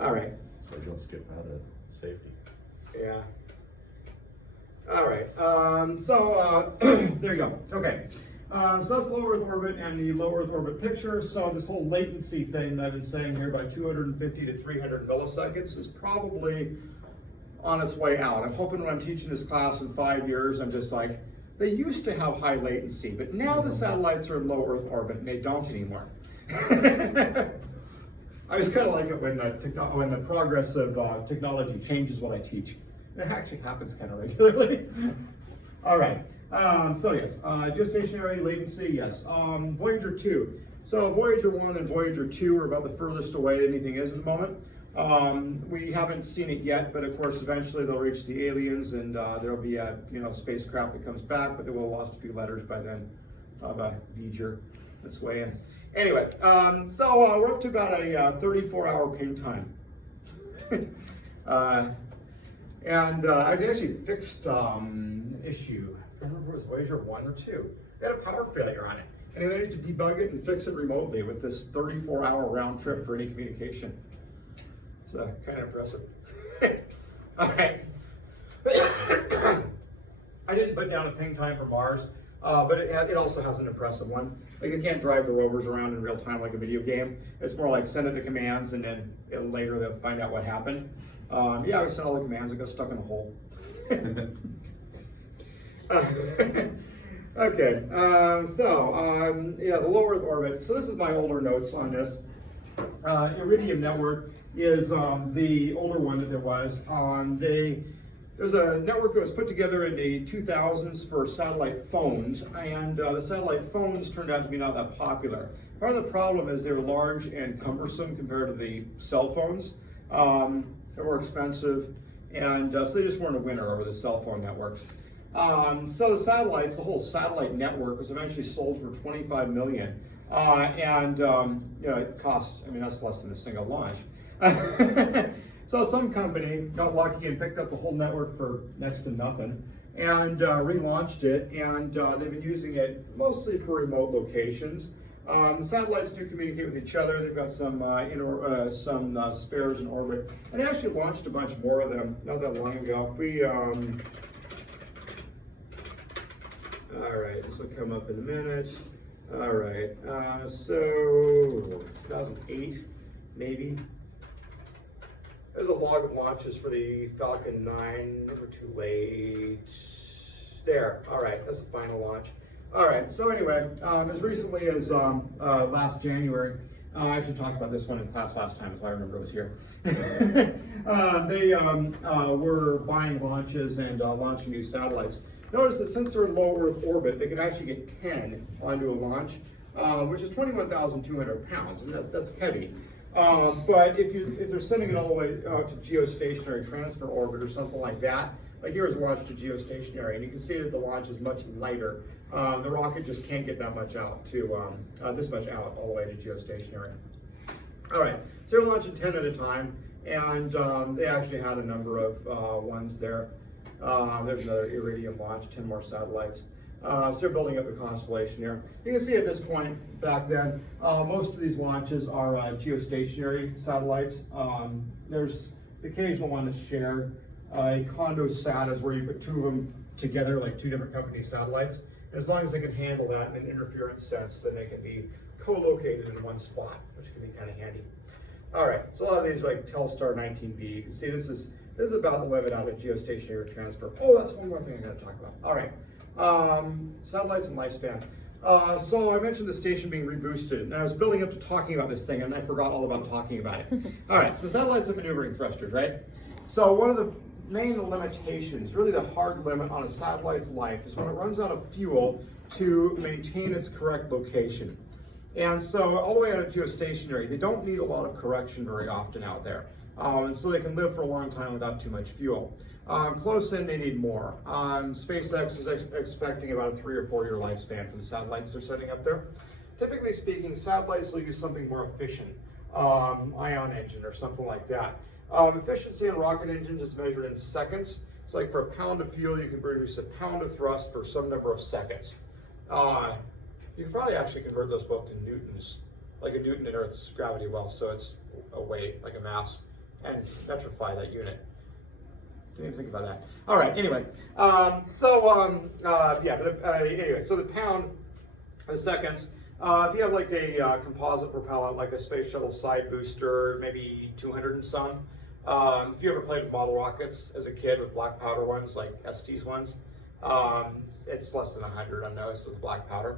All right. So don't skip out of safety. Yeah. All right. There you go. Okay. So that's low Earth orbit and the low Earth orbit picture. So this whole latency thing that I've been saying here, by 250 to 300 milliseconds, is probably on its way out. I'm hoping when I'm teaching this class in 5 years, I'm just like, they used to have high latency, but now the satellites are in low Earth orbit and they don't anymore. I just kind of like it when the progress of technology changes what I teach. It actually happens kind of regularly. All right. So yes, geostationary latency, yes. Voyager 2. So Voyager 1 and Voyager 2 are about the furthest away anything is at the moment. We haven't seen it yet, but of course eventually they'll reach the aliens, and there'll be a spacecraft that comes back, but they will have lost a few letters by then of Voyager that's way in. Anyway, so we're up to about a 34-hour ping time. And I actually fixed issue. I don't remember if it was Voyager 1 or 2. They had a power failure on it. And they managed to debug it and fix it remotely with this 34-hour round trip for any communication. So kind of impressive. All right. I didn't put down a ping time for Mars, but it also has an impressive one. Like, they can't drive the rovers around in real time like a video game. It's more like send it the commands, and then later they'll find out what happened. Yeah, we sent all the commands. It got stuck in a hole. Okay, yeah, the low Earth orbit. So this is my older notes on this. Iridium network is the older one that there was. There's a network that was put together in the 2000s for satellite phones, and the satellite phones turned out to be not that popular. Part of the problem is they were large and cumbersome compared to the cell phones. They were expensive, and so they just weren't a winner over the cell phone networks. So the satellites, the whole satellite network, was eventually sold for $25 million. It costs, I mean, that's less than a single launch. So some company got lucky and picked up the whole network for next to nothing and relaunched it, and they've been using it mostly for remote locations. The satellites do communicate with each other. They've got some spares in orbit, and they actually launched a bunch more of them not that long ago. All right, this will come up in a minute. All right, so 2008, maybe. There's a log of launches for the Falcon 9. Never too late. There. All right, that's the final launch. All right. So anyway, as recently as last January, I actually talked about this one in class last time, so I remember it was here. They were buying launches and launching new satellites. Notice that since they're in low Earth orbit, they can actually get 10 onto a launch, which is 21,200 pounds. I mean, that's heavy. But if they're sending it all the way out to geostationary transfer orbit or something like that, like here's launch to geostationary, and you can see that the launch is much lighter. The rocket just can't get that much out to this much out all the way to geostationary. All right, so they're launching 10 at a time, and they actually had a number of ones there. There's another Iridium launch, 10 more satellites. So they're building up the constellation here. You can see at this point, back then, most of these launches are geostationary satellites. There's the occasional one that's shared. A condo sat is where you put two of them together, like two different company satellites. And as long as they can handle that in an interference sense, then they can be co-located in one spot, which can be kind of handy. All right, so a lot of these are like Telstar 19B. You can see this is about the limit out of geostationary transfer. Oh, that's one more thing I got to talk about. All right. Satellites and lifespan. So I mentioned the station being reboosted, and I was building up to talking about this thing, and I forgot all about talking about it. All right, so satellites have maneuvering thrusters, right? So one of the main limitations, really the hard limit on a satellite's life, is when it runs out of fuel to maintain its correct location. And so all the way out of geostationary, they don't need a lot of correction very often out there. And so they can live for a long time without too much fuel. Close in, they need more. SpaceX is expecting about a 3 or 4 year lifespan for the satellites they're setting up there. Typically speaking, satellites will use something more efficient, ion engine or something like that. Efficiency in rocket engines is measured in seconds. It's like for a pound of fuel, you can produce a pound of thrust for some number of seconds. You can probably actually convert those both to newtons, like a newton in Earth's gravity well, so it's a weight, like a mass, and metrify that unit. Didn't even think about that. All right, anyway. Anyway, so the pound of seconds, if you have like a composite propellant, like a space shuttle side booster, maybe 200 and some. If you ever played with model rockets as a kid with black powder ones, like ST's ones, it's less than 100 on those with black powder.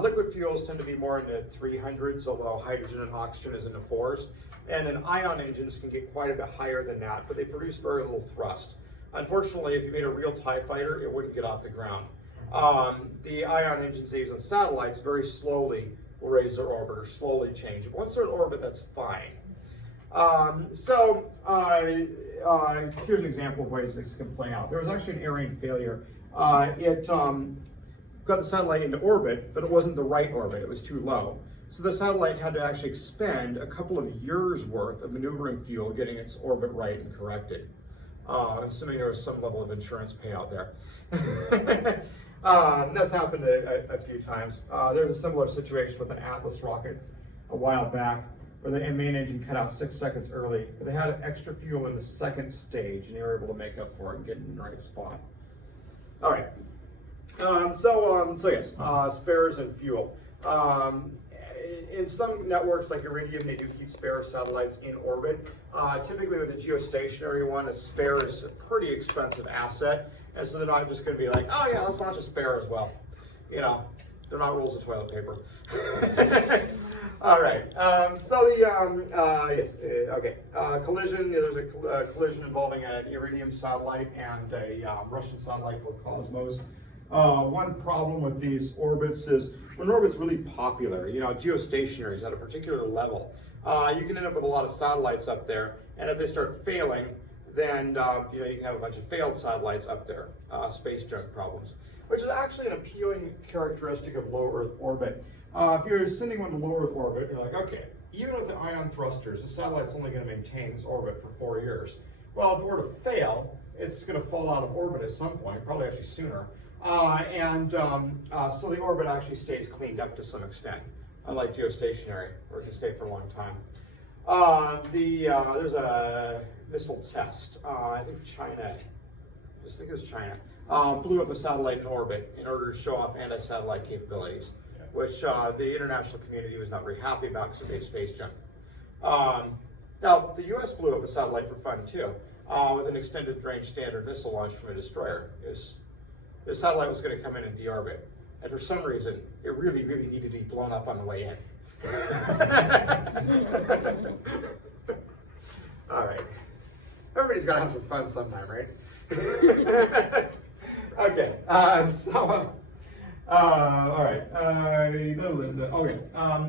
Liquid fuels tend to be more in the 300s, although hydrogen and oxygen is in the 4s. And then ion engines can get quite a bit higher than that, but they produce very little thrust. Unfortunately, if you made a real TIE fighter, it wouldn't get off the ground. The ion engines they use on satellites very slowly will raise their orbit or slowly change. But once they're in orbit, that's fine. Here's an example of ways this can play out. There was actually an Ariane failure. It got the satellite into orbit, but it wasn't the right orbit. It was too low. So the satellite had to actually expend a couple of years worth of maneuvering fuel getting its orbit right and corrected. Assuming there was some level of insurance payout there. That's happened a few times. There's a similar situation with an Atlas rocket a while back, where the main engine cut out 6 seconds early, but they had extra fuel in the second stage, and they were able to make up for it and get in the right spot. All right. Yes, spares and fuel. In some networks like Iridium, they do keep spare satellites in orbit. Typically with a geostationary one, a spare is a pretty expensive asset, and so they're not just going to be like, oh yeah, let's launch a spare as well. You know, they're not rolls of toilet paper. All right. Collision. There's a collision involving an Iridium satellite and a Russian satellite called Cosmos. One problem with these orbits is when orbit's really popular, you know, geostationary is at a particular level, you can end up with a lot of satellites up there, and if they start failing, then you can have a bunch of failed satellites up there, space junk problems, which is actually an appealing characteristic of low Earth orbit. If you're sending one to low Earth orbit, you're like, okay, even with the ion thrusters, the satellite's only going to maintain its orbit for 4 years. Well, if it were to fail, it's going to fall out of orbit at some point, probably actually sooner. So the orbit actually stays cleaned up to some extent, unlike geostationary, where it can stay for a long time. There's a missile test. I think it was China, blew up a satellite in orbit in order to show off anti-satellite capabilities, which the international community was not very happy about because it made space junk. Now, the US blew up a satellite for fun too, with an extended range standard missile launch from a destroyer. The satellite was going to come in and deorbit, and for some reason, it really, really needed to be blown up on the way in. All right. Everybody's got to have some fun sometime, right? Okay. All right. Okay.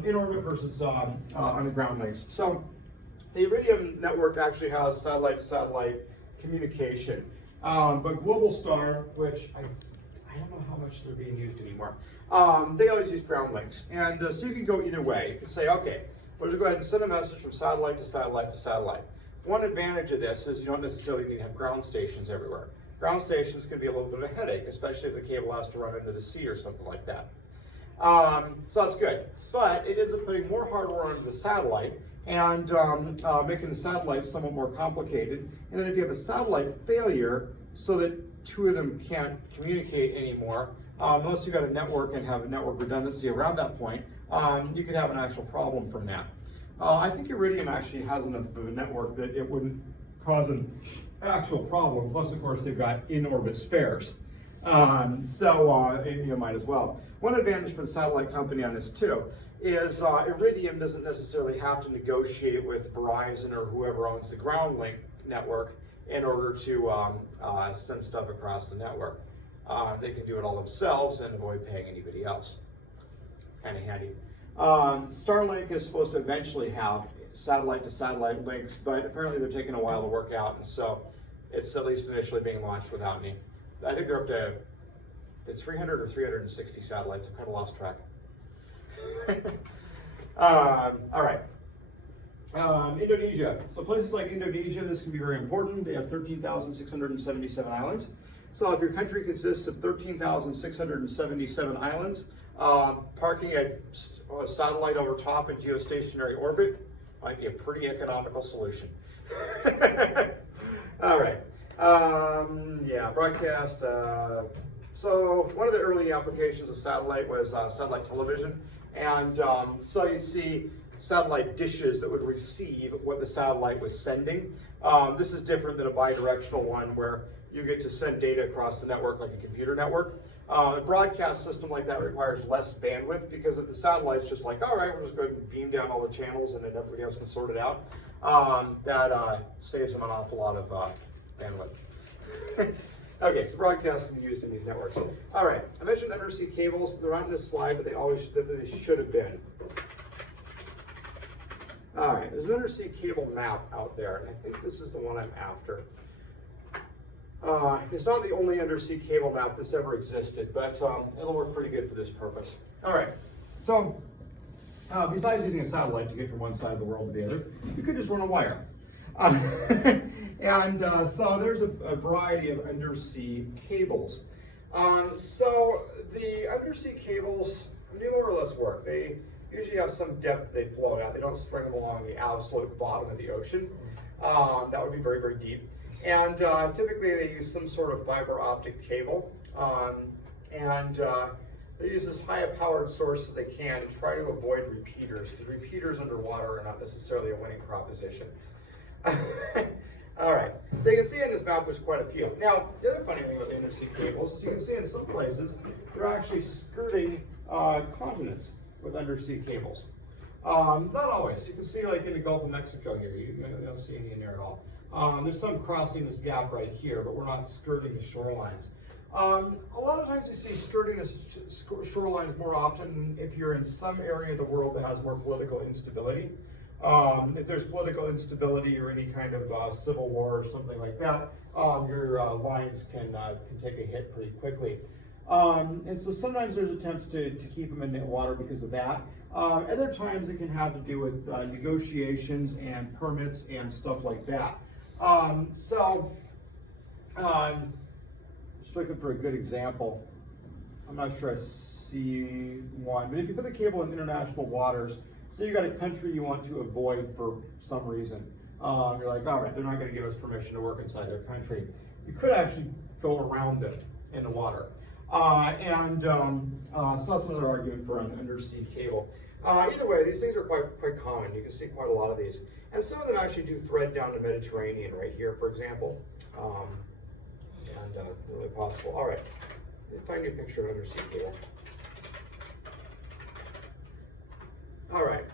In orbit versus underground links. So the Iridium network actually has satellite-to-satellite communication, but Globalstar, which I don't know how much they're being used anymore, they always use ground links, and so you can go either way. You can say, okay, we'll just go ahead and send a message from satellite to satellite to satellite. One advantage of this is you don't necessarily need to have ground stations everywhere. Ground stations can be a little bit of a headache, especially if the cable has to run into the sea or something like that. So that's good, but it ends up putting more hardware onto the satellite and making the satellite somewhat more complicated. And then if you have a satellite failure so that two of them can't communicate anymore, unless you've got a network and have a network redundancy around that point, you could have an actual problem from that. I think Iridium actually has enough of a network that it wouldn't cause an actual problem. Plus, of course, they've got in-orbit spares. You might as well. One advantage for the satellite company on this too is Iridium doesn't necessarily have to negotiate with Verizon or whoever owns the ground link network in order to send stuff across the network. They can do it all themselves and avoid paying anybody else. Kind of handy. Starlink is supposed to eventually have satellite-to-satellite links, but apparently they're taking a while to work out, and so it's at least initially being launched without me. I think they're up to 300 or 360 satellites. I've kind of lost track. All right. Indonesia. So places like Indonesia, this can be very important. They have 13,677 islands. So if your country consists of 13,677 islands, parking a satellite over top in geostationary orbit might be a pretty economical solution. All right. Yeah, broadcast. So one of the early applications of satellite was satellite television. And so you'd see satellite dishes that would receive what the satellite was sending. This is different than a bidirectional one where you get to send data across the network like a computer network. A broadcast system like that requires less bandwidth because if the satellite's just like, all right, we'll just go ahead and beam down all the channels and then everybody else can sort it out, that saves them an awful lot of bandwidth. Okay, so broadcast can be used in these networks. All right, I mentioned undersea cables. They're not in this slide, but they should have been. All right, there's an undersea cable map out there, and I think this is the one I'm after. It's not the only undersea cable map that's ever existed, but it'll work pretty good for this purpose. All right, so besides using a satellite to get from one side of the world to the other, you could just run a wire. So there's a variety of undersea cables. So the undersea cables more or less work. They usually have some depth they float at. They don't string them along the absolute bottom of the ocean. That would be very, very deep. And typically they use some sort of fiber optic cable. They use as high a powered source as they can to try to avoid repeaters, because repeaters underwater are not necessarily a winning proposition. All right, so you can see in this map there's quite a few. Now, the other funny thing about the undersea cables is you can see in some places they're actually skirting continents with undersea cables. Not always. You can see like in the Gulf of Mexico here, you don't see any in there at all. There's some crossing this gap right here, but we're not skirting the shorelines. A lot of times you see skirting the shorelines more often if you're in some area of the world that has more political instability. If there's political instability or any kind of civil war or something like that, your lines can take a hit pretty quickly. And so sometimes there's attempts to keep them in the water because of that. Other times it can have to do with negotiations and permits and stuff like that. Just looking for a good example. I'm not sure I see one, but if you put the cable in international waters, say you got a country you want to avoid for some reason. You're like, all right, they're not going to give us permission to work inside their country. You could actually go around them in the water. So that's another argument for an undersea cable. Either way, these things are quite common. You can see quite a lot of these. And some of them actually do thread down the Mediterranean right here, for example. Really possible. All right, let me find you a picture of undersea cable. All right,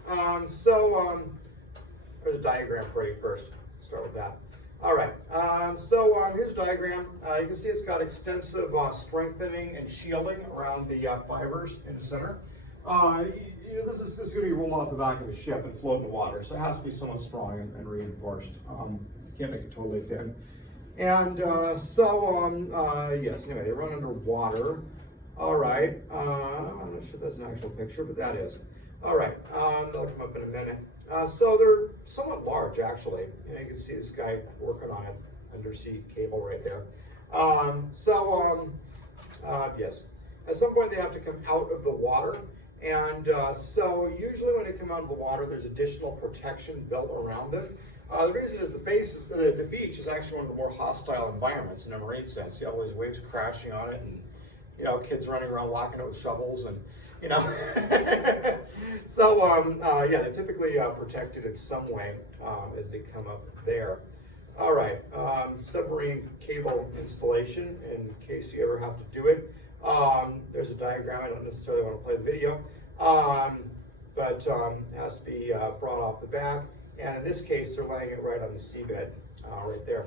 there's a diagram for you first. Start with that. All right, here's a diagram. You can see it's got extensive strengthening and shielding around the fibers in the center. This is going to be rolled off the back of a ship and float in the water, so it has to be somewhat strong and reinforced. Can't make it totally thin. And yes, anyway, they run underwater. All right, I'm not sure if that's an actual picture, but that is. All right, they'll come up in a minute. So they're somewhat large, actually. You can see this guy working on an undersea cable right there. Yes, at some point they have to come out of the water. And so usually when they come out of the water, there's additional protection built around them. The reason is the beach is actually one of the more hostile environments in a marine sense. You have all these waves crashing on it, and kids running around locking it with shovels, and yeah, they're typically protected in some way as they come up there. All right, submarine cable installation, in case you ever have to do it. There's a diagram. I don't necessarily want to play the video, but it has to be brought off the back. And in this case, they're laying it right on the seabed, right there.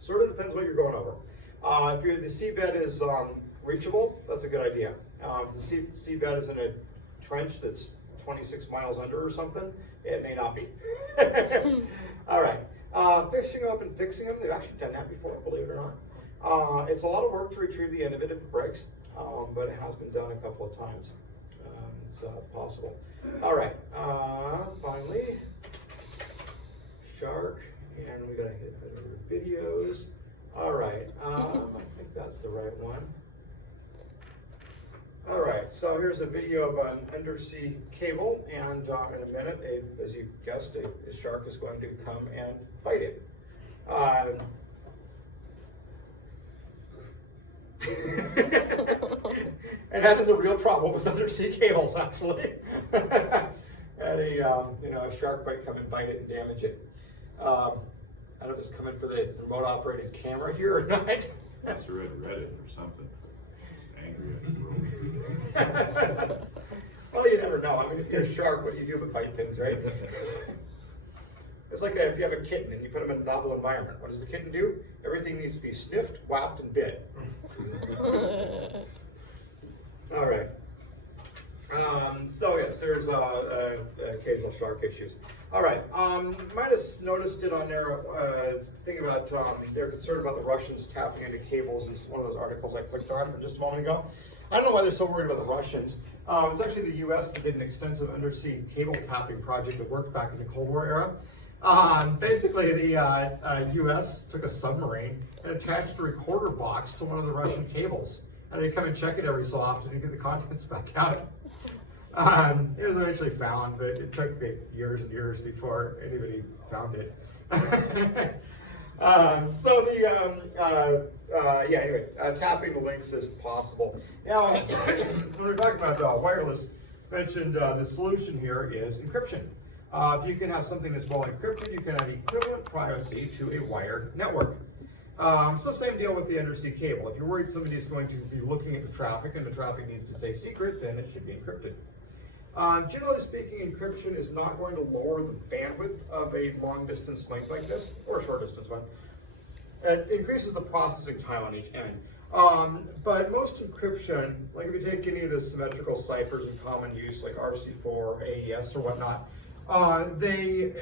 Sort of depends what you're going over. If the seabed is reachable, that's a good idea. If the seabed is in a trench that's 26 miles under or something, it may not be. All right, fishing up and fixing them, they've actually done that before, believe it or not. It's a lot of work to retrieve the end of it if it breaks, but it has been done a couple of times. It's possible. All right, finally, shark, and we gotta hit other videos. All right, I think that's the right one. All right, so here's a video of an undersea cable, and in a minute, as you guessed, a shark is going to come and bite it. And that is a real problem with undersea cables, actually. And a shark might come and bite it and damage it. I don't know if it's coming for the remote operated camera here or not. Must have read Reddit or something. Just angry at the world. Well, you never know. I mean, if you're a shark, what do you do but bite things, right? It's like if you have a kitten and you put them in a novel environment. What does the kitten do? Everything needs to be sniffed, whapped, and bit. All right. So yes, there's occasional shark issues. All right. You might have noticed it on there. Thing about they're concerned about the Russians tapping into cables. Is one of those articles I clicked on just a moment ago. I don't know why they're so worried about the Russians. It's actually the U.S. that did an extensive undersea cable tapping project that worked back in the Cold War era. Basically, the U.S. took a submarine and attached a recorder box to one of the Russian cables. And they come and check it every so often and get the contents back out. It was eventually found, but it took years and years before anybody found it. Anyway, tapping the links is possible. Now, when we're talking about wireless, mentioned the solution here is encryption. If you can have something that's well encrypted, you can have equivalent privacy to a wired network. So same deal with the undersea cable. If you're worried somebody's going to be looking at the traffic and the traffic needs to stay secret, then it should be encrypted. Generally speaking, encryption is not going to lower the bandwidth of a long distance link like this, or a short distance one. It increases the processing time on each end. But most encryption, like if you take any of the symmetrical ciphers in common use, like RC4, AES, or whatnot, they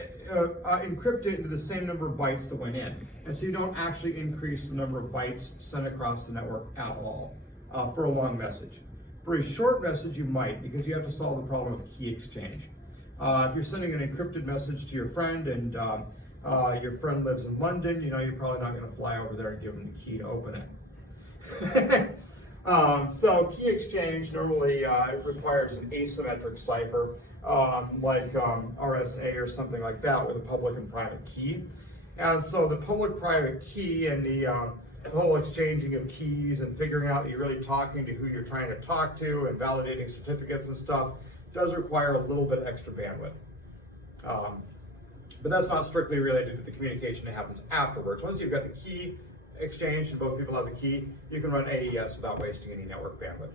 encrypt it into the same number of bytes that went in. And so you don't actually increase the number of bytes sent across the network at all for a long message. For a short message, you might, because you have to solve the problem of key exchange. If you're sending an encrypted message to your friend and your friend lives in London, you're probably not going to fly over there and give them the key to open it. So key exchange normally requires an asymmetric cipher, like RSA or something like that, with a public and private key. And so the public-private key and the whole exchanging of keys and figuring out that you're really talking to who you're trying to talk to and validating certificates and stuff does require a little bit extra bandwidth. But that's not strictly related to the communication that happens afterwards. Once you've got the key exchanged and both people have the key, you can run AES without wasting any network bandwidth.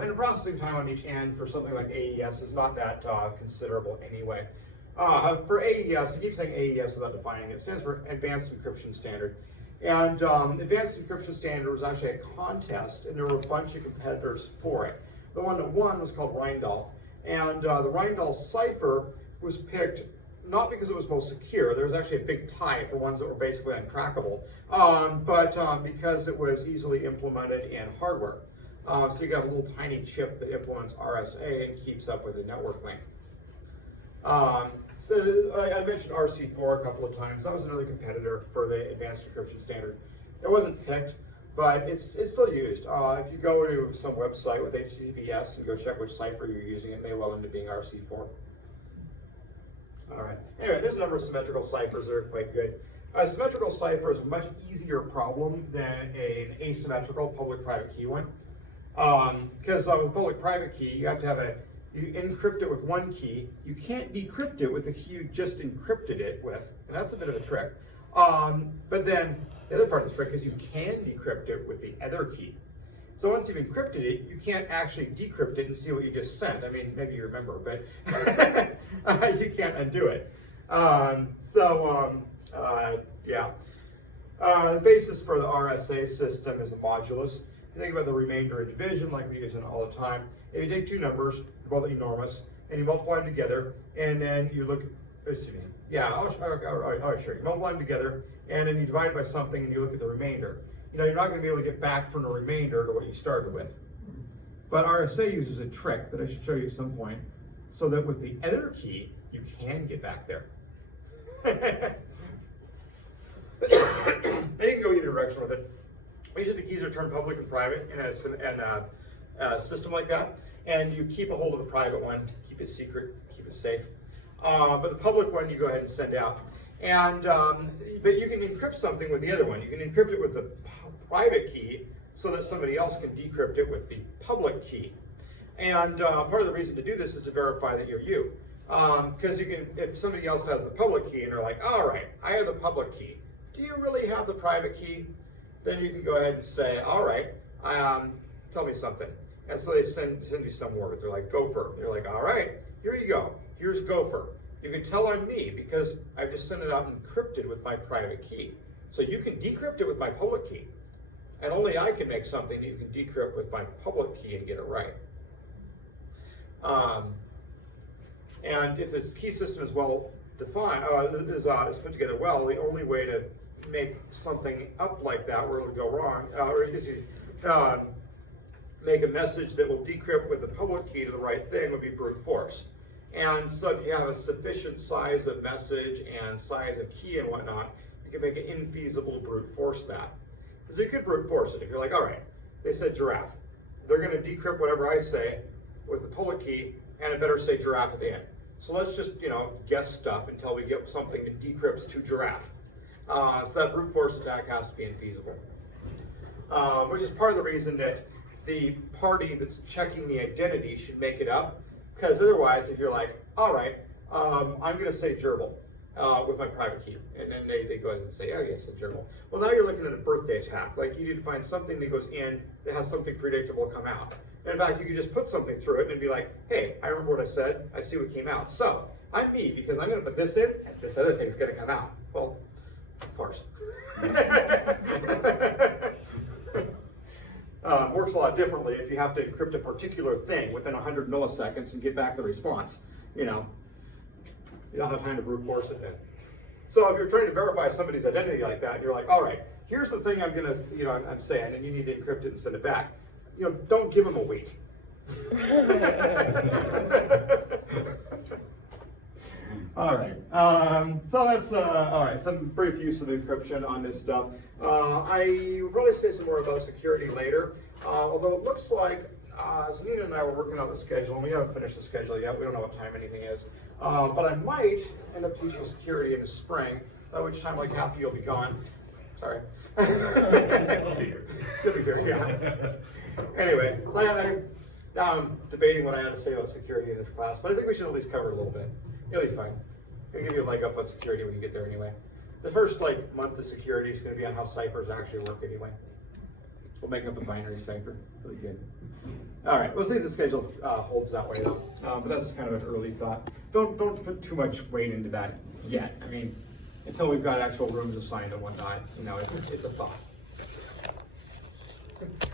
And the processing time on each end for something like AES is not that considerable anyway. For AES, I keep saying AES without defining it. It stands for Advanced Encryption Standard. And Advanced Encryption Standard was actually a contest, and there were a bunch of competitors for it. The one that won was called Rheindal. And the Rheindal cipher was picked not because it was most secure. There was actually a big tie for ones that were basically untrackable, but because it was easily implemented in hardware. So you got a little tiny chip that implements RSA and keeps up with the network link. So I mentioned RC4 a couple of times. That was another competitor for the Advanced Encryption Standard. It wasn't picked, but it's still used. If you go to some website with HTTPS and go check which cipher you're using, it may well end up being RC4. All right. Anyway, there's a number of symmetrical ciphers that are quite good. A symmetrical cipher is a much easier problem than an asymmetrical public-private key one. Because with a public-private key, you have to have you encrypt it with one key. You can't decrypt it with the key you just encrypted it with, and that's a bit of a trick. But then the other part of the trick is you can decrypt it with the other key. So once you've encrypted it, you can't actually decrypt it and see what you just sent. I mean, maybe you remember, but you can't undo it. Yeah. The basis for the RSA system is a modulus. You think about the remainder and division like we use it all the time. If you take two numbers, they're both enormous, and you multiply them together, and then you look, excuse me, yeah, I'll show you. You multiply them together, and then you divide by something, and you look at the remainder. You know, you're not going to be able to get back from the remainder to what you started with. But RSA uses a trick that I should show you at some point, so that with the other key, you can get back there. They can go either direction with it. Usually the keys are turned public and private in a system like that, and you keep a hold of the private one, keep it secret, keep it safe. But the public one you go ahead and send out. And but you can encrypt something with the other one. You can encrypt it with the private key so that somebody else can decrypt it with the public key. And part of the reason to do this is to verify that you're you. Because you can, if somebody else has the public key and they're like, all right, I have the public key. Do you really have the private key? Then you can go ahead and say, all right, tell me something. And so they send you some word. They're like, gopher. You're like, all right, here you go. Here's gopher. You can tell I'm me because I've just sent it out encrypted with my private key. So you can decrypt it with my public key. And only I can make something that you can decrypt with my public key and get it right. And if this key system is well defined, is put together well, the only way to make something up like that where it'll go wrong, make a message that will decrypt with the public key to the right thing would be brute force. And so if you have a sufficient size of message and size of key and whatnot, you can make it infeasible to brute force that. Because you could brute force it. If you're like, all right, they said giraffe. They're going to decrypt whatever I say with the public key, and it better say giraffe at the end. So let's just, guess stuff until we get something that decrypts to giraffe. So that brute force attack has to be infeasible. Which is part of the reason that the party that's checking the identity should make it up. Because otherwise, if you're like, all right, I'm going to say gerbil with my private key. And then they go ahead and say, oh, yes, it's gerbil. Well, now you're looking at a birthday hack. Like, you need to find something that goes in that has something predictable come out. And in fact, you could just put something through it and be like, hey, I remember what I said. I see what came out. So I'm me because I'm going to put this in and this other thing's going to come out. Well, of course. Works a lot differently if you have to encrypt a particular thing within 100 milliseconds and get back the response. You don't have time to brute force it then. So if you're trying to verify somebody's identity like that, and you're like, all right, here's the thing I'm gonna, I'm saying, and you need to encrypt it and send it back. Don't give them a week. All right. So that's all right. Some brief use of encryption on this stuff. I will probably say some more about security later. Although it looks like Zanita and I were working on the schedule, and we haven't finished the schedule yet. We don't know what time anything is. But I might end up teaching security in the spring, by which time like half of you will be gone. Sorry. You'll be here, yeah. Anyway, so now I'm debating what I had to say about security in this class, but I think we should at least cover it a little bit. It'll be fun. It'll give you a leg up on security when you get there anyway. The first month of security is going to be on how ciphers actually work anyway. we'll make up a binary cipher. Really good. All right, we'll see if the schedule holds that way though. But that's kind of an early thought. Don't put too much weight into that yet. I mean, until we've got actual rooms assigned and whatnot, you know, it's a thought.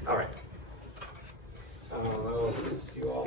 All right. I'll see you all.